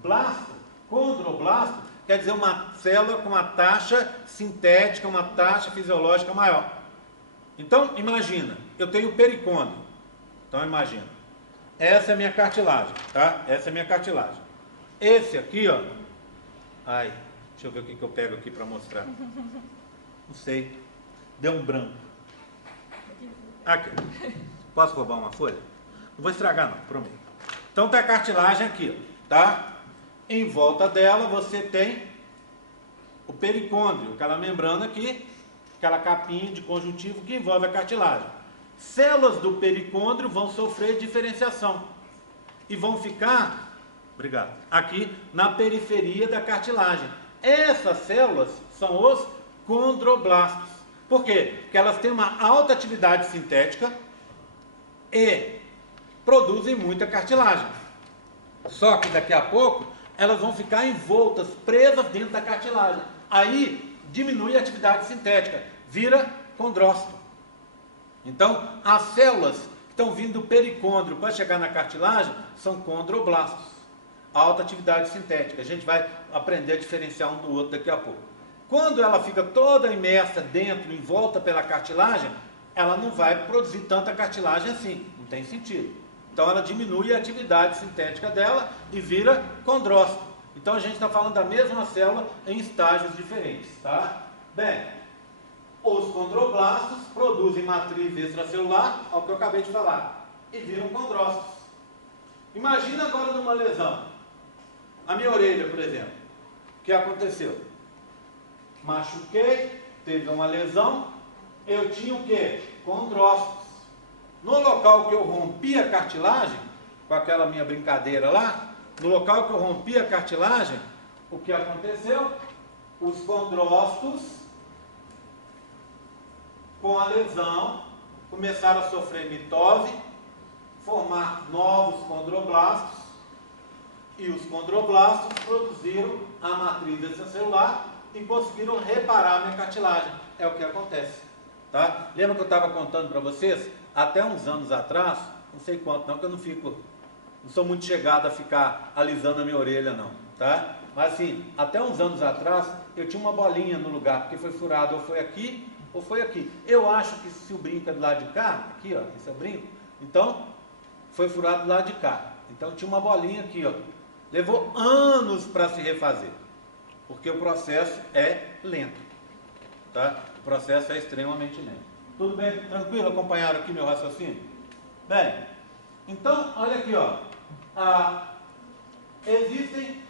blasto, condroblasto, quer dizer uma célula com uma taxa sintética, uma taxa fisiológica maior. Então, imagina, eu tenho pericôndrio. Então, imagina, essa é a minha cartilagem, tá? Essa é a minha cartilagem. Esse aqui, ó, deixa eu ver o que eu pego aqui para mostrar. Não sei, deu um branco. Aqui, posso roubar uma folha? Não vou estragar não, prometo. Então, tá a cartilagem aqui, ó, tá? Em volta dela você tem o pericôndrio, aquela membrana aqui, aquela capinha de conjuntivo que envolve a cartilagem. Células do pericôndrio vão sofrer diferenciação e vão ficar, aqui na periferia da cartilagem. Essas células são os condroblastos. Por quê? Porque elas têm uma alta atividade sintética e produzem muita cartilagem. Só que daqui a pouco elas vão ficar envoltas, presas dentro da cartilagem. Aí diminui a atividade sintética, vira condrócito. Então, as células que estão vindo do pericôndrio para chegar na cartilagem são condroblastos. Alta atividade sintética. A gente vai aprender a diferenciar um do outro daqui a pouco. Quando ela fica toda imersa dentro, envolta pela cartilagem, ela não vai produzir tanta cartilagem assim. Não tem sentido. Então ela diminui a atividade sintética dela e vira condrócito. Então a gente está falando da mesma célula em estágios diferentes, tá? Bem, os condroblastos produzem matriz extracelular, ao que eu acabei de falar, e viram condrócitos. Imagina agora numa lesão. A minha orelha, por exemplo. O que aconteceu? Machuquei, teve uma lesão, eu tinha o quê? Condrócitos. No local que eu rompi a cartilagem, com aquela minha brincadeira lá, no local que eu rompi a cartilagem, o que aconteceu? Os condrócitos, com a lesão, começaram a sofrer mitose, formar novos condroblastos, e os condroblastos produziram a matriz extracelular e conseguiram reparar a minha cartilagem. É o que acontece. Tá? Lembra que eu estava contando para vocês? Até uns anos atrás, não sei quanto não, porque eu não sou muito chegado a ficar alisando a minha orelha não, tá? Mas assim, até uns anos atrás, eu tinha uma bolinha no lugar, porque foi furado ou foi aqui, ou foi aqui. Eu acho que se o brinco é do lado de cá, aqui ó, esse é o brinco, então, foi furado do lado de cá. Então tinha uma bolinha aqui ó, levou anos para se refazer, porque o processo é lento, tá? O processo é extremamente lento. Tudo bem? Tranquilo? Acompanharam aqui meu raciocínio? Bem, então, olha aqui, ó. Existem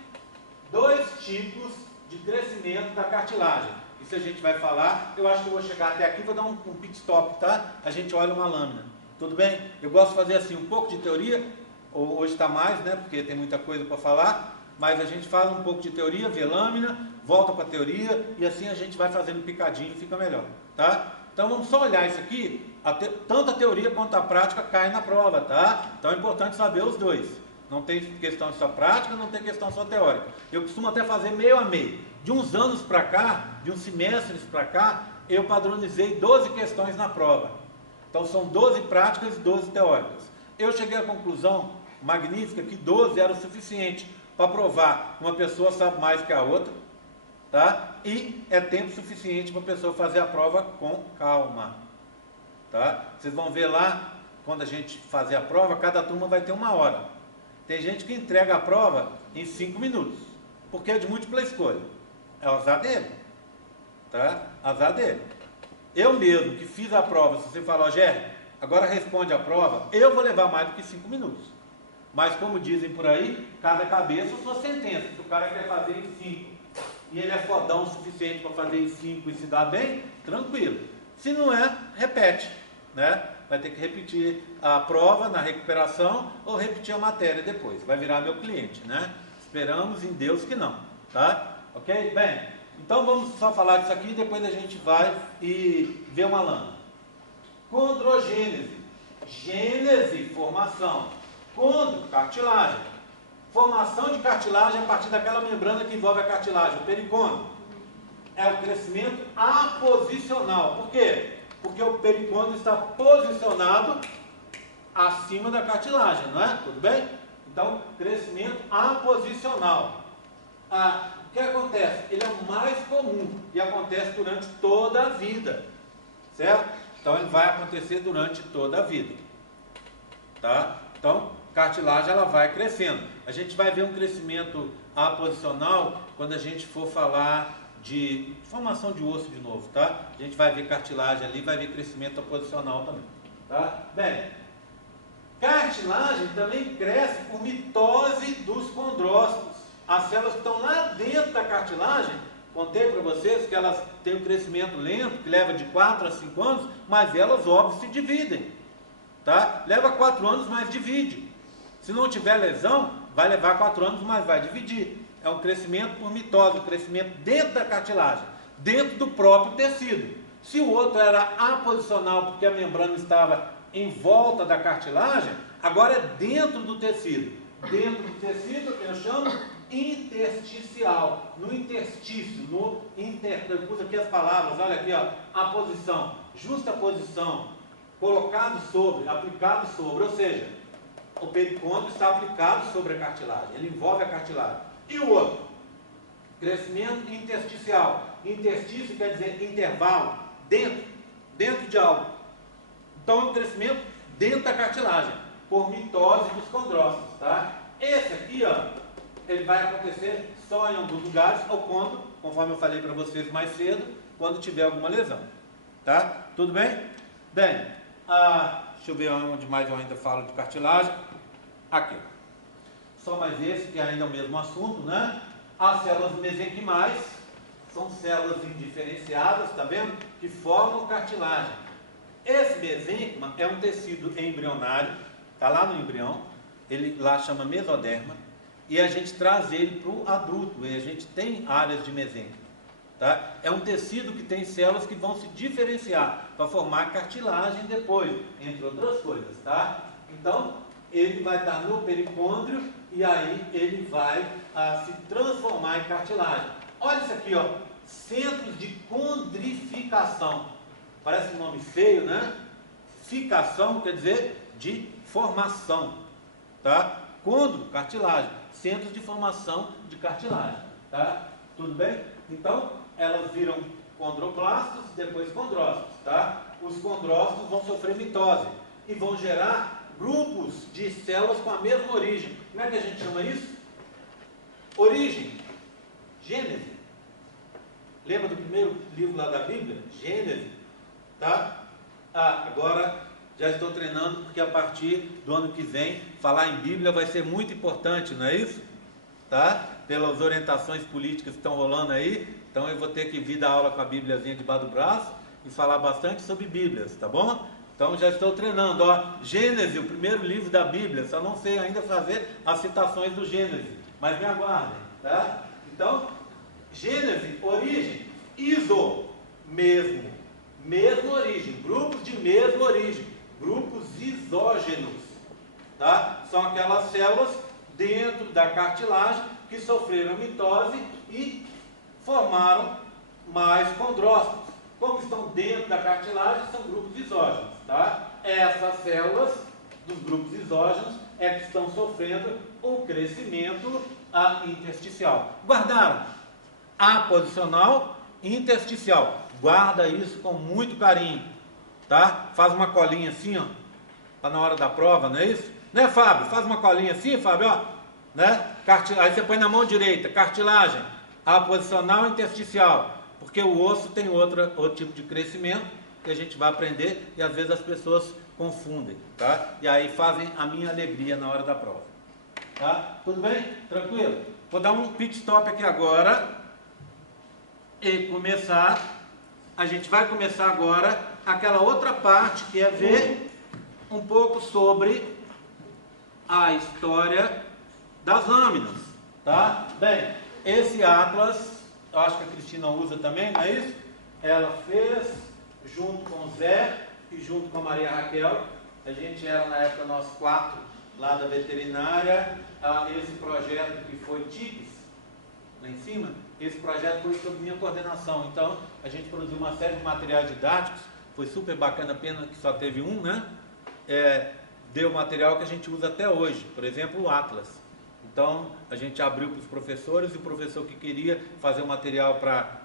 dois tipos de crescimento da cartilagem. Isso a gente vai falar. Eu acho que eu vou chegar até aqui, vou dar um pit stop, tá? A gente olha uma lâmina. Tudo bem? Eu gosto de fazer assim, um pouco de teoria. Hoje está mais, né? Porque tem muita coisa para falar. Mas a gente fala um pouco de teoria, vê lâmina, volta para a teoria e assim a gente vai fazendo picadinho e fica melhor, tá? Então vamos só olhar isso aqui, tanto a teoria quanto a prática caem na prova, tá? Então é importante saber os dois. Não tem questão só prática, não tem questão só teórica. Eu costumo até fazer meio a meio. De uns anos para cá, de uns semestres para cá, eu padronizei 12 questões na prova. Então são 12 práticas e 12 teóricas. Eu cheguei à conclusão magnífica que 12 era o suficiente para provar que uma pessoa sabe mais que a outra, tá? E é tempo suficiente para a pessoa fazer a prova com calma, tá? Vocês vão ver lá, quando a gente fazer a prova, cada turma vai ter 1 hora. Tem gente que entrega a prova em 5 minutos, porque é de múltipla escolha. É o azar dele, tá? Azar dele. Eu mesmo que fiz a prova, se você falar, Rogério, agora responde a prova, eu vou levar mais do que 5 minutos. Mas como dizem por aí, cada cabeça sua sentença. Se o cara quer fazer em 5 e ele é fodão o suficiente para fazer em 5 e se dá bem, tranquilo. Se não é, repete, né? Vai ter que repetir a prova na recuperação ou repetir a matéria depois. Vai virar meu cliente, né? Esperamos em Deus que não, tá? Ok? Bem, então vamos só falar disso aqui e depois a gente vai e ver uma lâmina. Condrogênese. Gênese, formação. Condro, cartilagem. Formação de cartilagem a partir daquela membrana que envolve a cartilagem, o pericôndrio. É o crescimento aposicional. Por quê? Porque o pericôndrio está posicionado acima da cartilagem, não é? Tudo bem? Então, crescimento aposicional. O que acontece? Ele é o mais comum e acontece durante toda a vida, certo? Então, ele vai acontecer durante toda a vida, tá? Então, cartilagem ela vai crescendo. A gente vai ver um crescimento aposicional quando a gente for falar de formação de osso de novo, tá? A gente vai ver cartilagem ali, vai ver crescimento aposicional também, tá? Bem, cartilagem também cresce por mitose dos condrócitos. As células que estão lá dentro da cartilagem, contei para vocês que elas têm um crescimento lento, que leva de 4 a 5 anos, mas elas, óbvio, se dividem, tá? Leva 4 anos, mas divide. Se não tiver lesão, vai levar 4 anos, mas vai dividir. É um crescimento por mitose, um crescimento dentro da cartilagem, dentro do próprio tecido. Se o outro era aposicional, porque a membrana estava em volta da cartilagem, agora é dentro do tecido. Dentro do tecido eu chamo intersticial, no interstício, eu uso aqui as palavras, olha aqui, ó, a posição, justa posição, colocado sobre, aplicado sobre, ou seja, o pericôndrio está aplicado sobre a cartilagem, ele envolve a cartilagem. E o outro? Crescimento intersticial. Interstício quer dizer intervalo, dentro de algo. Então é um crescimento dentro da cartilagem, por mitose dos condrócitos, tá? Esse aqui, ó, ele vai acontecer só em alguns lugares, ou quando, conforme eu falei para vocês mais cedo, quando tiver alguma lesão, tá? Tudo bem? Bem, deixa eu ver onde mais eu ainda falo de cartilagem. Aqui. Só mais esse, que é ainda o mesmo assunto, né? As células mesenquimais são células indiferenciadas, tá vendo? Que formam cartilagem. Esse mesênquima é um tecido embrionário, tá lá no embrião, ele lá chama mesoderma, e a gente traz ele para o adulto, e a gente tem áreas de mesênquima, tá? É um tecido que tem células que vão se diferenciar para formar cartilagem depois, entre outras coisas, tá? Então, ele vai estar no pericôndrio e aí ele vai se transformar em cartilagem. Olha isso aqui, ó, centros de condrificação. Parece um nome feio, né? Ficação quer dizer de formação, tá? Condro, cartilagem, centros de formação de cartilagem, tá? Tudo bem? Então, elas viram condroblastos, depois condrócitos, tá? Os condrócitos vão sofrer mitose e vão gerar grupos de células com a mesma origem. Como é que a gente chama isso? Origem. Gênese. Lembra do primeiro livro lá da Bíblia? Gênese. Tá? Agora já estou treinando, porque a partir do ano que vem, falar em Bíblia vai ser muito importante, não é isso? Tá? Pelas orientações políticas que estão rolando aí, então eu vou ter que vir dar aula com a Bíbliazinha debaixo do braço e falar bastante sobre Bíblias, tá bom? Então já estou treinando, ó, Gênesis, o primeiro livro da Bíblia, só não sei ainda fazer as citações do Gênesis, mas me aguardem, tá? Então, Gênesis, origem, mesma origem, grupos de mesma origem, grupos isógenos, tá? São aquelas células dentro da cartilagem que sofreram mitose e formaram mais condrócitos. Como estão dentro da cartilagem, são grupos isógenos, tá? Essas células dos grupos isógenos é que estão sofrendo o crescimento intersticial. Guardaram? Aposicional, intersticial. Guarda isso com muito carinho, tá? Faz uma colinha assim, ó, para na hora da prova, não é isso? Né, Fábio? Faz uma colinha assim, Fábio, ó, né? Aí você põe na mão direita, cartilagem, aposicional, intersticial. Porque o osso tem outro tipo de crescimento que a gente vai aprender e às vezes as pessoas confundem, tá? E aí fazem a minha alegria na hora da prova, tá? Tudo bem? Tranquilo? Vou dar um pit stop aqui agora e a gente vai começar agora aquela outra parte que é ver um pouco sobre a história das lâminas, tá? Bem, esse atlas eu acho que a Cristina usa também, não é isso? Ela fez junto com o Zé e junto com a Maria Raquel. A gente era na época nós 4 lá da veterinária. Esse projeto que foi TIPS, lá em cima, esse projeto foi sob minha coordenação. Então a gente produziu uma série de materiais didáticos, foi super bacana, pena que só teve um, né? Deu material que a gente usa até hoje, por exemplo o Atlas. Então, a gente abriu para os professores e o professor que queria fazer um material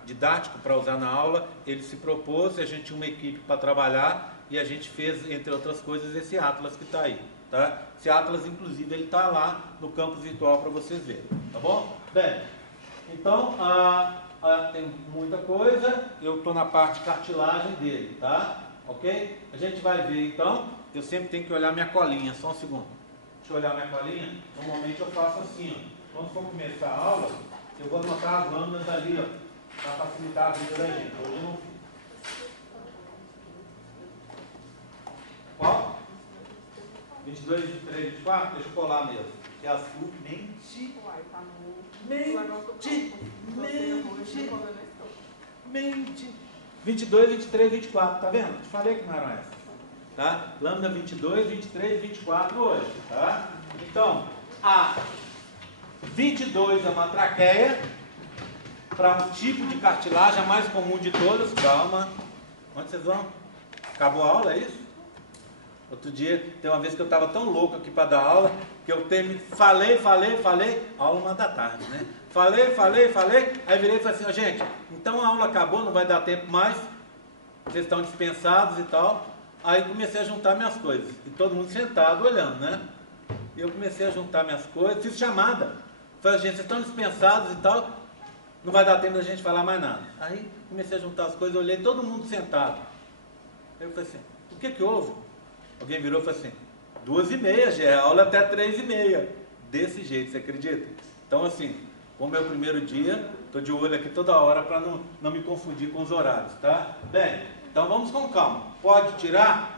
didático para usar na aula, ele se propôs, a gente tinha uma equipe para trabalhar e a gente fez, entre outras coisas, esse Atlas que está aí. Tá? Esse Atlas, inclusive, ele está lá no campus virtual para vocês verem. Tá bom? Bem, então, tem muita coisa, eu estou na parte cartilagem dele, tá? Ok? A gente vai ver, então, eu sempre tenho que olhar minha colinha, só um segundo. Deixa eu olhar minha colinha. Normalmente eu faço assim, ó. Quando for começar a aula, eu vou anotar as lâminas ali, ó, para facilitar a vida da gente. Hoje eu não fiz. Qual? 22, 23, 24? Deixa eu colar mesmo. Que é a sua mente. Mente. 22, 23, 24, tá vendo? Te falei que não eram essas, tá? Lâmina 22, 23 e 24 hoje, tá? Então, a 22 é uma traqueia, para um tipo de cartilagem, a mais comum de todas. Calma, onde vocês vão? Acabou a aula, é isso? Outro dia, tem uma vez que eu estava tão louco aqui para dar aula, que eu falei, aula 1h da tarde, né? Falei, aí virei e falei assim, ó, gente, então a aula acabou, não vai dar tempo mais, vocês estão dispensados e tal. Aí comecei a juntar minhas coisas, e todo mundo sentado olhando, né? E eu comecei a juntar minhas coisas, fiz chamada, falei, gente, vocês estão dispensados e tal, não vai dar tempo da gente falar mais nada. Aí comecei a juntar as coisas, olhei todo mundo sentado. Aí eu falei assim, o que houve? Alguém virou e falou assim, 2h30, já é aula até 3h30. Desse jeito, você acredita? Então assim, como é o primeiro dia, estou de olho aqui toda hora para não me confundir com os horários, tá? Bem, então vamos com calma. Pode tirar,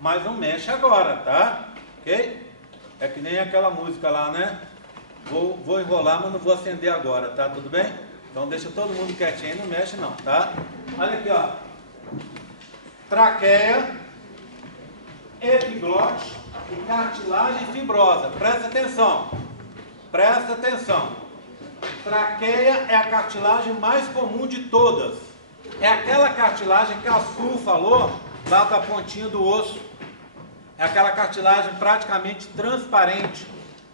mas não mexe agora, tá? Ok? É que nem aquela música lá, né? Vou enrolar, mas não vou acender agora, tá? Tudo bem? Então deixa todo mundo quietinho, não mexe não, tá? Olha aqui, ó. Traqueia, epiglote e cartilagem fibrosa. Presta atenção. Presta atenção. Traqueia é a cartilagem mais comum de todas. É aquela cartilagem que a Su falou lá da pontinha do osso. É aquela cartilagem praticamente transparente.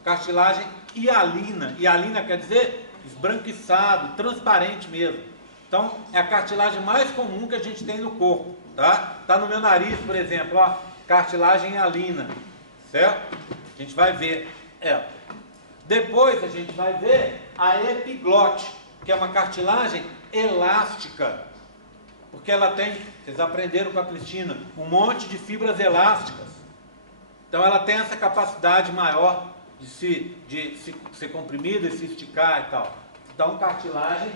Cartilagem hialina. Hialina quer dizer esbranquiçado, transparente mesmo. Então, é a cartilagem mais comum que a gente tem no corpo, tá? Tá no meu nariz, por exemplo, ó, cartilagem hialina, certo? A gente vai ver ela. Depois a gente vai ver a epiglote, que é uma cartilagem elástica, porque ela tem, vocês aprenderam com a Cristina, um monte de fibras elásticas. Então, ela tem essa capacidade maior de ser comprimida e se esticar e tal. Então, cartilagem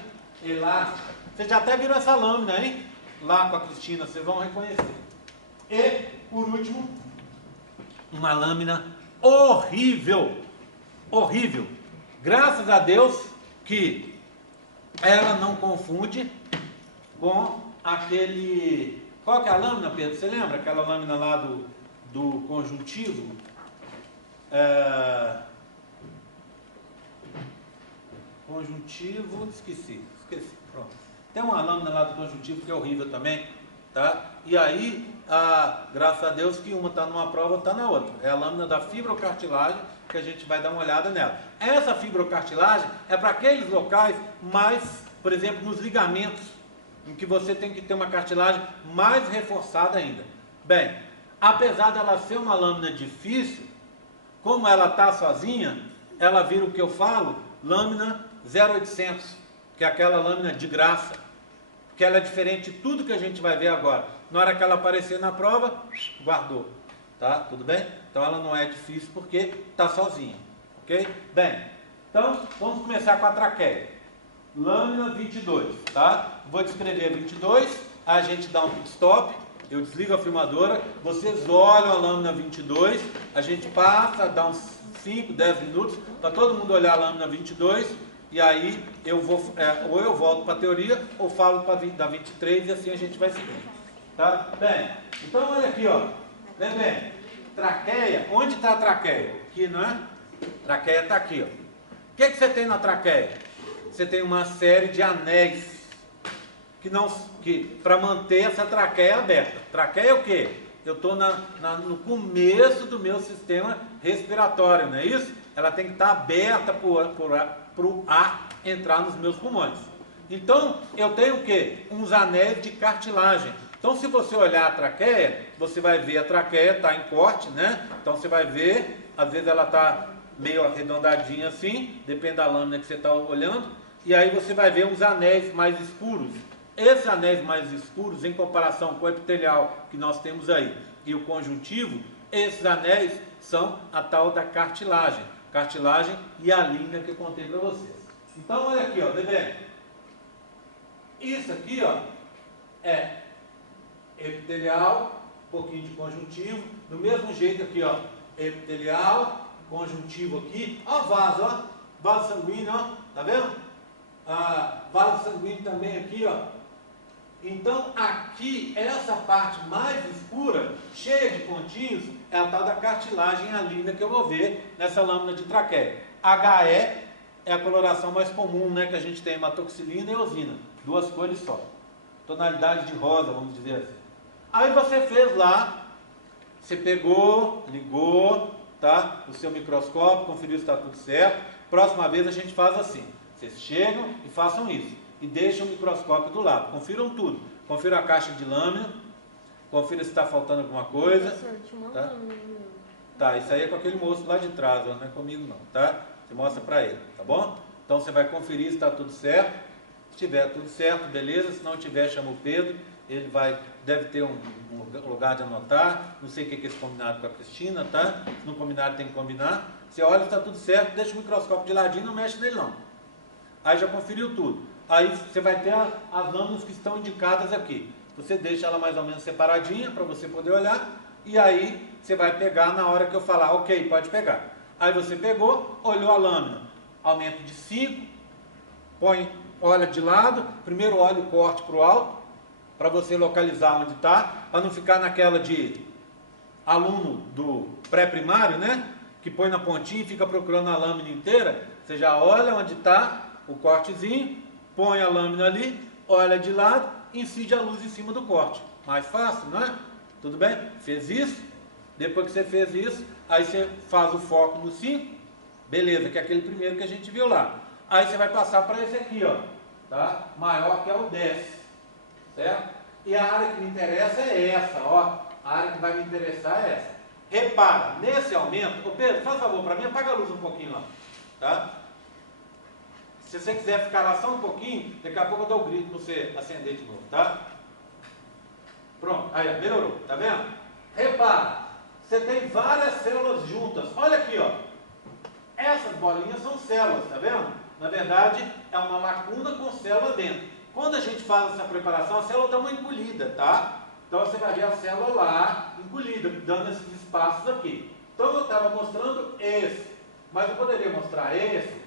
elástica. Vocês já até viram essa lâmina, hein? Lá com a Cristina, vocês vão reconhecer. E, por último, uma lâmina horrível. Horrível. Graças a Deus que ela não confunde com aquele... Qual que é a lâmina, Pedro? Você lembra? Aquela lâmina lá do conjuntivo? Conjuntivo, esqueci, pronto. Tem uma lâmina lá do conjuntivo que é horrível também, tá? E aí, graças a Deus que uma está numa prova, outra está na outra. É a lâmina da fibrocartilagem, que a gente vai dar uma olhada nela. Essa fibrocartilagem é para aqueles locais mais, por exemplo, nos ligamentos, em que você tem que ter uma cartilagem mais reforçada ainda. Bem, apesar dela ser uma lâmina difícil, como ela está sozinha, ela vira o que eu falo, lâmina 0800, que é aquela lâmina de graça, porque ela é diferente de tudo que a gente vai ver agora. Na hora que ela aparecer na prova, guardou, tá? Tudo bem? Então ela não é difícil porque está sozinha, ok? Bem, então vamos começar com a traqueia. Lâmina 22, tá? Vou descrever 22, a gente dá um pit stop. Eu desligo a filmadora, vocês olham a lâmina 22, a gente passa, dá uns 5, 10 minutos, para todo mundo olhar a lâmina 22, e aí eu vou, ou eu volto para a teoria, ou falo da 23, e assim a gente vai seguindo. Tá? Bem, então olha aqui, ó. Vem bem, traqueia, onde está a traqueia? Aqui, não é? Traqueia está aqui, ó. O que você tem na traqueia? Você tem uma série de anéis que para manter essa traqueia aberta. Traqueia é o quê? Eu estou no começo do meu sistema respiratório, não é isso? Ela tem que estar aberta para o ar entrar nos meus pulmões. Então, eu tenho o quê? Uns anéis de cartilagem. Então, se você olhar a traqueia, você vai ver a traqueia está em corte, né? Então, você vai ver, às vezes ela está meio arredondadinha assim, depende da lâmina que você está olhando, e aí você vai ver uns anéis mais escuros. Esses anéis mais escuros, em comparação com o epitelial que nós temos aí e o conjuntivo, esses anéis são a tal da cartilagem hialina que eu contei para vocês. Então, olha aqui, ó, bebê. Isso aqui, ó, é epitelial, um pouquinho de conjuntivo, do mesmo jeito aqui, ó, epitelial, conjuntivo aqui, ó, vaso sanguíneo, ó, tá vendo? Vaso sanguíneo também aqui, ó, Então, aqui, essa parte mais escura, cheia de pontinhos, é a tal da cartilagem alina que eu vou ver nessa lâmina de traqueia. HE é a coloração mais comum, né, que a gente tem, hematoxilina e eosina. Duas cores só. Tonalidade de rosa, vamos dizer assim. Aí você fez lá, você pegou, ligou, tá, o seu microscópio, conferiu se está tudo certo. Próxima vez a gente faz assim. Vocês chegam e façam isso. E deixam o microscópio do lado. Confiram tudo. Confiram a caixa de lâmina. Confira se está faltando alguma coisa. Professor, tinha uma Tá? lâmina no meu. Tá, isso aí é com aquele moço lá de trás, ó, não é comigo não, tá? Você mostra para ele, tá bom? Então você vai conferir se está tudo certo. Se tiver tudo certo, beleza. Se não tiver, chama o Pedro. Ele deve ter um lugar de anotar. Não sei o que é esse combinado com a Cristina, tá? Se não combinado, tem que combinar. Você olha se está tudo certo, deixa o microscópio de ladinho, não mexe nele não. Aí já conferiu tudo. Aí você vai ter as lâminas que estão indicadas aqui. Você deixa ela mais ou menos separadinha para você poder olhar. E aí você vai pegar na hora que eu falar, ok, pode pegar. Aí você pegou, olhou a lâmina. Aumento de 5, olha de lado. Primeiro olha o corte para o alto, para você localizar onde está, para não ficar naquela de aluno do pré-primário, né? Que põe na pontinha e fica procurando a lâmina inteira. Você já olha onde está o cortezinho, põe a lâmina ali, olha de lado, incide a luz em cima do corte. Mais fácil, não é? Tudo bem? Fez isso? Depois que você fez isso, aí você faz o foco no 5, beleza, que é aquele primeiro que a gente viu lá. Aí você vai passar para esse aqui, ó, tá? Maior, que é o 10, certo? E a área que me interessa é essa, ó. A área que vai me interessar é essa. Repara, nesse aumento, ô Pedro, faz favor para mim, apaga a luz um pouquinho lá, tá? Se você quiser ficar lá só um pouquinho, daqui a pouco eu dou o grito para você acender de novo, tá? Pronto, aí ó, melhorou, tá vendo? Repara, você tem várias células juntas. Olha aqui, ó. Essas bolinhas são células, tá vendo? Na verdade, é uma lacuna com célula dentro. Quando a gente faz essa preparação, a célula dá uma encolhida, tá? Então você vai ver a célula lá, encolhida, dando esses espaços aqui. Então eu estava mostrando esse, mas eu poderia mostrar esse,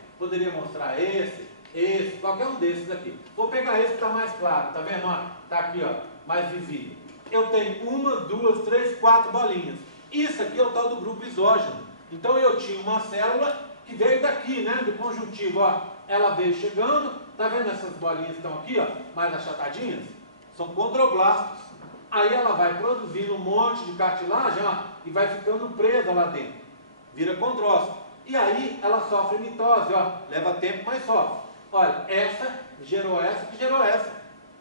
qualquer um desses aqui. Vou pegar esse que está mais claro, tá vendo? Está aqui, ó, mais visível. Eu tenho 1, 2, 3, 4 bolinhas. Isso aqui é o tal do grupo isógeno. Então eu tinha uma célula que veio daqui, né, do conjuntivo, ó. Ela veio chegando, tá vendo essas bolinhas que estão aqui, ó, mais achatadinhas? São condroblastos. Aí ela vai produzindo um monte de cartilagem, ó, e vai ficando presa lá dentro. Vira condrócito. E aí ela sofre mitose, ó, leva tempo, mas sofre. Olha, essa gerou essa que gerou essa.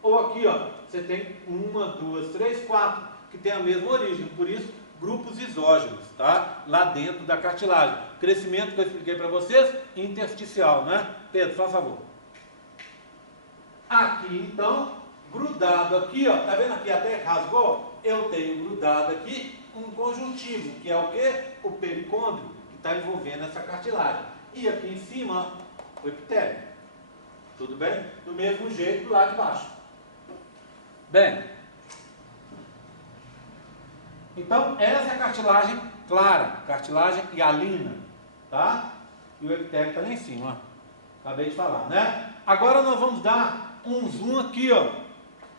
Ou aqui, ó, você tem 1, 2, 3, 4, que tem a mesma origem, por isso, grupos isógenos, tá? Lá dentro da cartilagem. Crescimento que eu expliquei para vocês, intersticial, né? Pedro, faz favor. Aqui, então, grudado aqui, ó, tá vendo aqui até rasgou? Eu tenho grudado aqui um conjuntivo, que é o quê? O pericôndrio, que está envolvendo essa cartilagem. E aqui em cima, ó, o epitélio. Tudo bem? Do mesmo jeito do lado de baixo. Bem, então essa é a cartilagem clara, cartilagem hialina, tá? E o epitélio está lá em cima, ó. Acabei de falar, né? Agora nós vamos dar um zoom aqui, ó.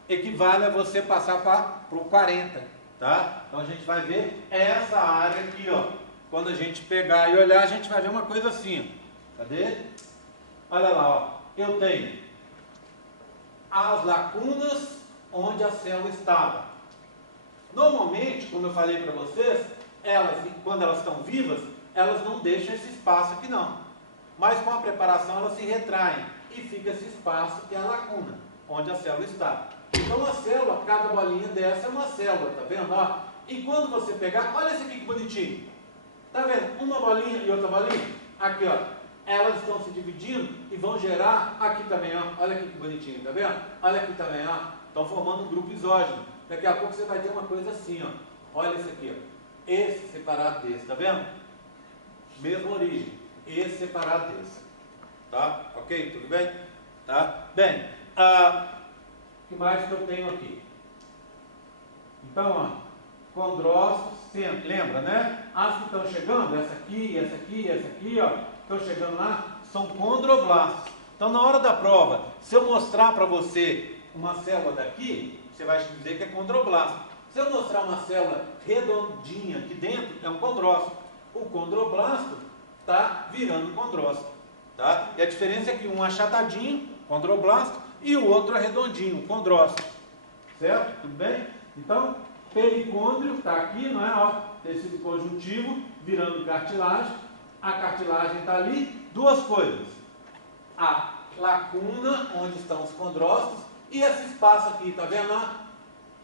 Equivale a você passar para o 40, tá? Então a gente vai ver essa área aqui, ó. Quando a gente pegar e olhar, a gente vai ver uma coisa assim, ó. Cadê? Olha lá, ó. Eu tenho as lacunas onde a célula estava. Normalmente, como eu falei para vocês, elas, quando elas estão vivas, elas não deixam esse espaço aqui não. Mas com a preparação elas se retraem e fica esse espaço que é a lacuna, onde a célula está. Então a célula, cada bolinha dessa é uma célula, tá vendo? Ó, e quando você pegar, olha esse aqui que bonitinho. Tá vendo? Uma bolinha e outra bolinha. Aqui, ó. Elas estão se dividindo e vão gerar aqui também, ó. Olha aqui que bonitinho, tá vendo? Olha aqui também, ó. Estão formando um grupo isógeno. Daqui a pouco você vai ter uma coisa assim, ó. Olha esse aqui, ó. Esse separado desse, tá vendo? Mesma origem. Esse separado desse. Tá? Ok? Tudo bem? Tá? Bem, o que mais que eu tenho aqui? Então, ó. Condrócitos, sempre, lembra, né? As que estão chegando, essa aqui, ó. Estão chegando lá, são condroblastos. Então, na hora da prova, se eu mostrar para você uma célula daqui, você vai dizer que é condroblasto. Se eu mostrar uma célula redondinha aqui dentro, é um condrócito. O condroblasto está virando condrócito. Tá? E a diferença é que um é achatadinho, condroblasto, e o outro é redondinho, condrócito. Certo? Tudo bem? Então, pericôndrio está aqui, não é? Ó, tecido conjuntivo, virando cartilagem. A cartilagem está ali. Duas coisas. A lacuna, onde estão os condrócitos, e esse espaço aqui, tá vendo?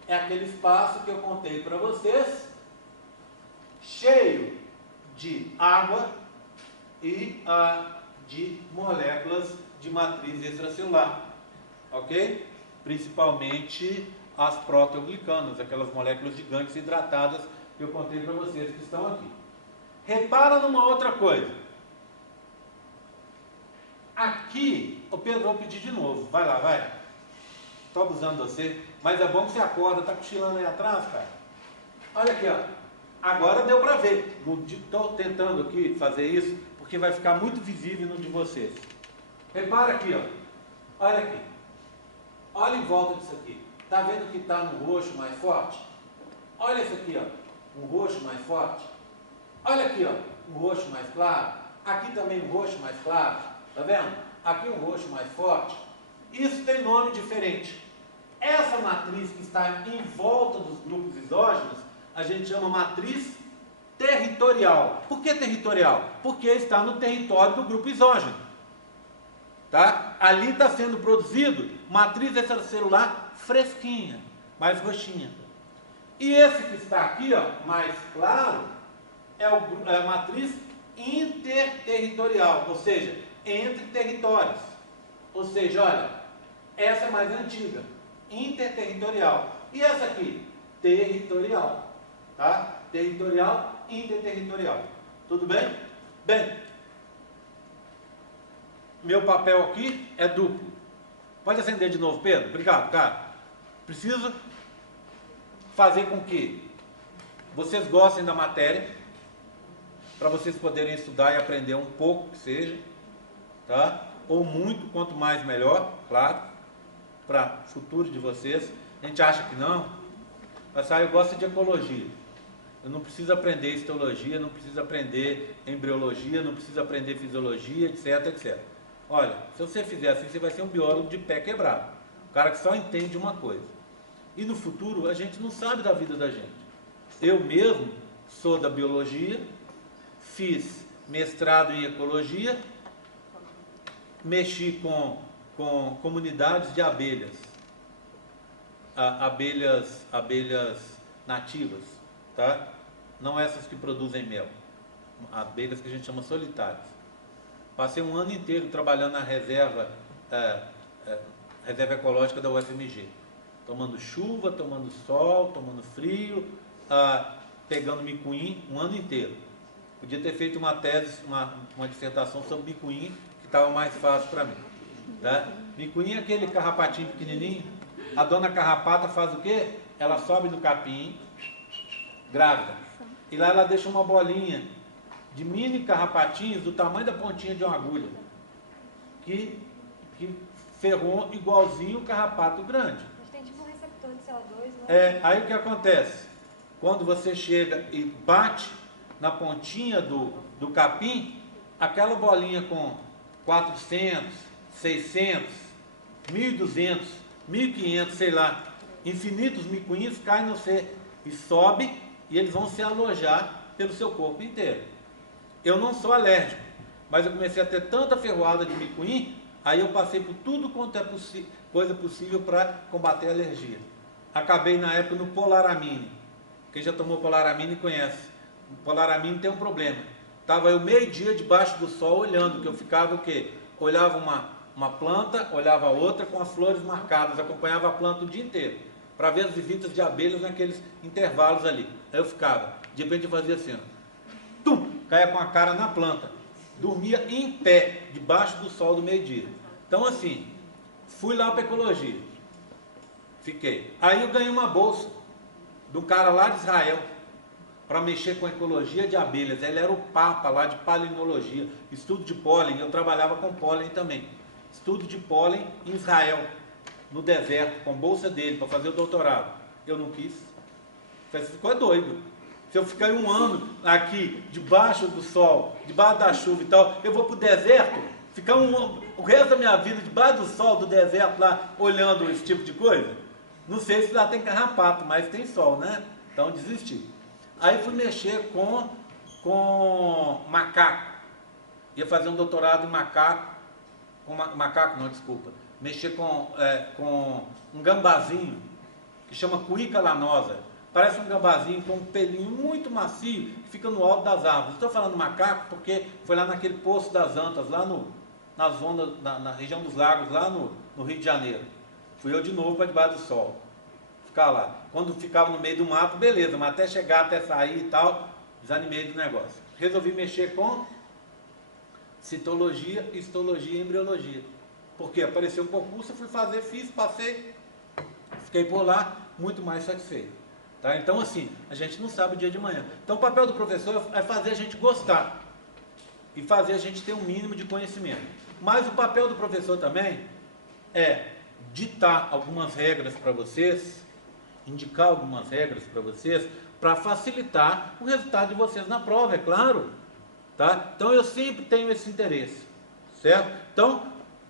É aquele espaço que eu contei para vocês, cheio de água e de moléculas de matriz extracelular, ok? Principalmente as proteoglicanas, aquelas moléculas gigantes hidratadas que eu contei para vocês que estão aqui. Repara numa outra coisa. Aqui, o Pedro, vou pedir de novo. Vai lá, vai. Estou abusando de você, mas é bom que você acorda, está cochilando aí atrás, cara. Olha aqui, ó. Agora deu para ver. Estou tentando aqui fazer isso, porque vai ficar muito visível no de vocês. Repara aqui, ó. Olha aqui. Olha em volta disso aqui. Está vendo que está no roxo mais forte? Olha isso aqui, ó. Um roxo mais forte. Olha aqui, ó. Um roxo mais claro. Aqui também um roxo mais claro. Está vendo? Aqui um roxo mais forte. Isso tem nome diferente. Essa matriz que está em volta dos grupos exógenos, a gente chama matriz territorial. Por que territorial? Porque está no território do grupo exógeno. Tá? Ali está sendo produzido matriz extracelular fresquinha, mais roxinha. E esse que está aqui, ó, mais claro, é a matriz interterritorial, ou seja, entre territórios. Ou seja, olha, essa é mais antiga, interterritorial. E essa aqui, territorial. Tá? Territorial, interterritorial. Tudo bem? Bem, meu papel aqui é duplo. Pode acender de novo, Pedro? Obrigado, cara. Preciso fazer com que vocês gostem da matéria, para vocês poderem estudar e aprender um pouco que seja, tá? Ou muito, quanto mais melhor, claro, para o futuro de vocês. A gente acha que não, mas eu gosto de ecologia. Eu não preciso aprender histologia, não preciso aprender embriologia, não preciso aprender fisiologia, etc, etc. Olha, se você fizer assim, você vai ser um biólogo de pé quebrado. Um cara que só entende uma coisa. E no futuro, a gente não sabe da vida da gente. Eu mesmo sou da biologia, fiz mestrado em ecologia, mexi com comunidades de abelhas. Abelhas nativas, tá? Não essas que produzem mel. Abelhas que a gente chama solitárias. Passei um ano inteiro trabalhando na reserva ecológica da UFMG. Tomando chuva, tomando sol, tomando frio, pegando micuim, um ano inteiro. Podia ter feito uma tese, uma dissertação sobre micuim, que estava mais fácil para mim. Tá? Micuim é aquele carrapatinho pequenininho. A dona carrapata faz o quê? Ela sobe no capim, grávida. E lá ela deixa uma bolinha de mini carrapatinhos do tamanho da pontinha de uma agulha, que ferrou igualzinho o carrapato grande. Mas tem tipo um receptor de CO2, né? Aí o que acontece? Quando você chega e bate na pontinha do capim, aquela bolinha com 400, 600, 1.200, 1.500, sei lá, infinitos micuinhos caem no você e sobe, e eles vão se alojar pelo seu corpo inteiro. Eu não sou alérgico, mas eu comecei a ter tanta ferroada de micuim, aí eu passei por tudo quanto é coisa possível para combater a alergia. Acabei na época no Polaramine. Quem já tomou Polaramine conhece. O Polaramine tem um problema. Estava eu meio-dia debaixo do sol olhando, que eu ficava o quê? Olhava uma planta, olhava a outra com as flores marcadas, acompanhava a planta o dia inteiro, para ver as visitas de abelhas naqueles intervalos ali. Aí eu ficava, de repente eu fazia assim, ó, tum, caia com a cara na planta, dormia em pé, debaixo do sol do meio-dia. Então assim, fui lá para ecologia, fiquei. Aí eu ganhei uma bolsa de um cara lá de Israel, para mexer com ecologia de abelhas. Ele era o papa lá de palinologia, estudo de pólen. Eu trabalhava com pólen também, estudo de pólen em Israel. no deserto com bolsa dele para fazer o doutorado. Eu não quis. Você ficou doido. Se eu ficar 1 ano aqui, debaixo do sol, debaixo da chuva e tal, eu vou para o deserto, ficar o resto da minha vida debaixo do sol do deserto lá, olhando esse tipo de coisa? Não sei se lá tem carrapato, mas tem sol, né? Então desisti. Aí fui mexer com macaco. Ia fazer um doutorado em macaco. Macaco não, desculpa. Mexer com um gambazinho, que chama cuíca lanosa. Parece um gambazinho com um pelinho muito macio, que fica no alto das árvores. Estou falando macaco porque foi lá naquele Poço das Antas, lá na zona, na região dos lagos, lá no Rio de Janeiro. Fui eu de novo para debaixo do sol. Ficar lá. Quando ficava no meio do mato, beleza, mas até chegar, até sair e tal, desanimei do negócio. Resolvi mexer com citologia, histologia e embriologia. Porque apareceu um concurso, eu fui fazer, fiz, passei, fiquei por lá, muito mais satisfeito. Tá? Então, assim, a gente não sabe o dia de manhã. Então, o papel do professor é fazer a gente gostar e fazer a gente ter um mínimo de conhecimento. Mas o papel do professor também é ditar algumas regras para vocês, indicar algumas regras para vocês, para facilitar o resultado de vocês na prova, é claro. Tá? Então, eu sempre tenho esse interesse, certo? Então,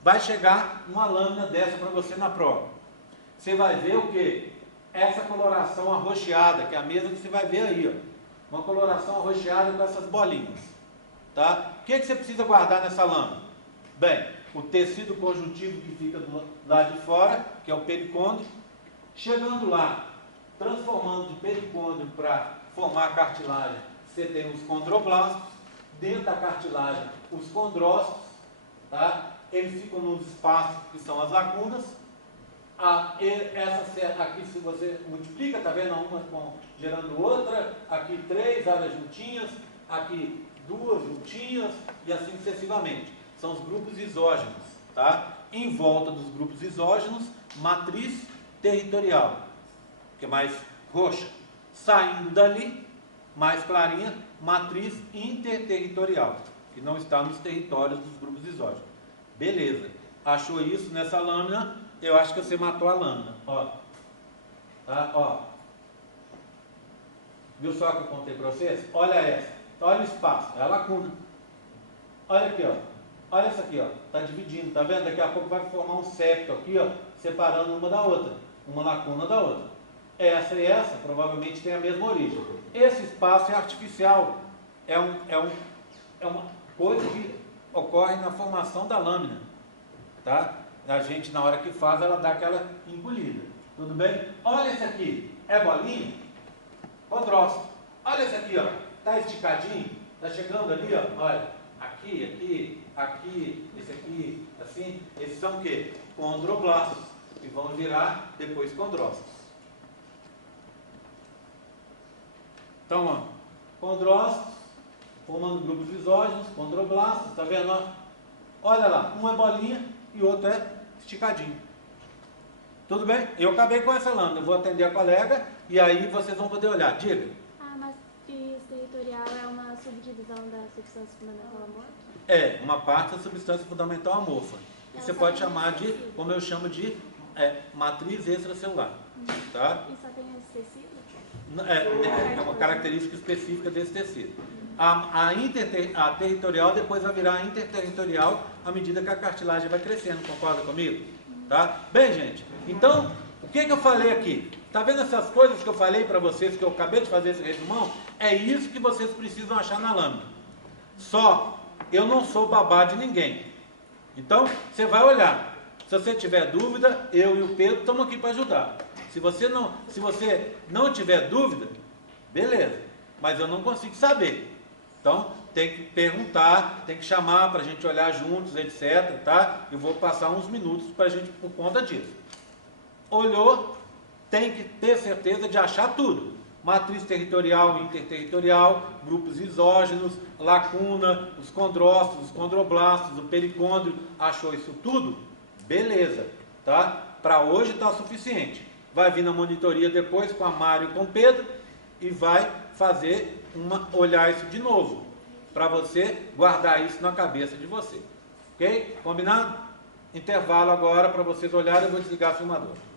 vai chegar uma lâmina dessa para você na prova. Você vai ver o quê? Essa coloração arroxeada, que é a mesma que você vai ver aí, ó. Uma coloração arroxeada com essas bolinhas. Tá? O que você precisa guardar nessa lâmina? Bem, o tecido conjuntivo que fica do lado de fora, que é o pericôndrio. Chegando lá, transformando de pericôndrio para formar a cartilagem, você tem os condroblastos. Dentro da cartilagem, os condrócitos, tá? Eles ficam nos espaços que são as lacunas. Essa aqui, se você multiplica, tá vendo? Uma gerando outra, aqui 3 áreas juntinhas, aqui 2 juntinhas e assim sucessivamente. São os grupos isógenos, tá? Em volta dos grupos isógenos, matriz territorial, que é mais roxa. Saindo dali, mais clarinha, matriz interterritorial, que não está nos territórios dos grupos isógenos. Beleza. Achou isso nessa lâmina? Eu acho que você matou a lâmina. Ó. Tá? Ó. Viu só que eu contei para vocês? Olha essa. Olha o espaço. É a lacuna. Olha aqui, ó. Olha essa aqui, ó. Está dividindo, tá vendo? Daqui a pouco vai formar um septo aqui, ó, separando uma da outra. Uma lacuna da outra. Essa e essa provavelmente tem a mesma origem. Esse espaço é artificial. É uma coisa que ocorre na formação da lâmina. Tá? A gente, na hora que faz, ela dá aquela encolhida. Tudo bem? Olha esse aqui. É bolinha? Condrócito. Olha esse aqui, ó. Tá esticadinho? Tá chegando ali, ó. Olha. Aqui, esse aqui, assim. Esses são o quê? Condroblastos. Que vão virar depois condrócitos. Então, ó. Condrócitos, formando grupos isógenos, condroblastos. Tá vendo, ó? Olha lá. Um é bolinha e o outro é esticadinho. Tudo bem? Eu acabei com essa lâmina. Eu vou atender a colega e aí vocês vão poder olhar. Diga. Ah, mas matriz territorial é uma subdivisão da substância fundamental amorfa? É, uma parte da substância fundamental amorfa. E você pode chamar de, como eu chamo de, matriz extracelular. Tá? E só tem esse tecido? É uma característica específica desse tecido. A territorial depois vai virar interterritorial à medida que a cartilagem vai crescendo, concorda comigo? Tá? Bem, gente, então, o que eu falei aqui? Tá vendo essas coisas que eu falei para vocês, que eu acabei de fazer esse resumão? É isso que vocês precisam achar na lâmina. Só, eu não sou babá de ninguém. Então, você vai olhar. Se você tiver dúvida, eu e o Pedro estamos aqui para ajudar. Se você não tiver dúvida, beleza. Mas eu não consigo saber. Então, tem que perguntar, tem que chamar para a gente olhar juntos, etc. Tá? Eu vou passar uns minutos para a gente, por conta disso. Olhou, tem que ter certeza de achar tudo. Matriz territorial, interterritorial, grupos isógenos, lacuna, os condrócitos, os condroblastos, o pericôndrio. Achou isso tudo? Beleza. Tá? Para hoje está suficiente. Vai vir na monitoria depois com a Mário e com o Pedro e vai fazer olhar isso de novo, para você guardar isso na cabeça de você. Ok? Combinado? Intervalo agora para vocês olharem, eu vou desligar a filmadora.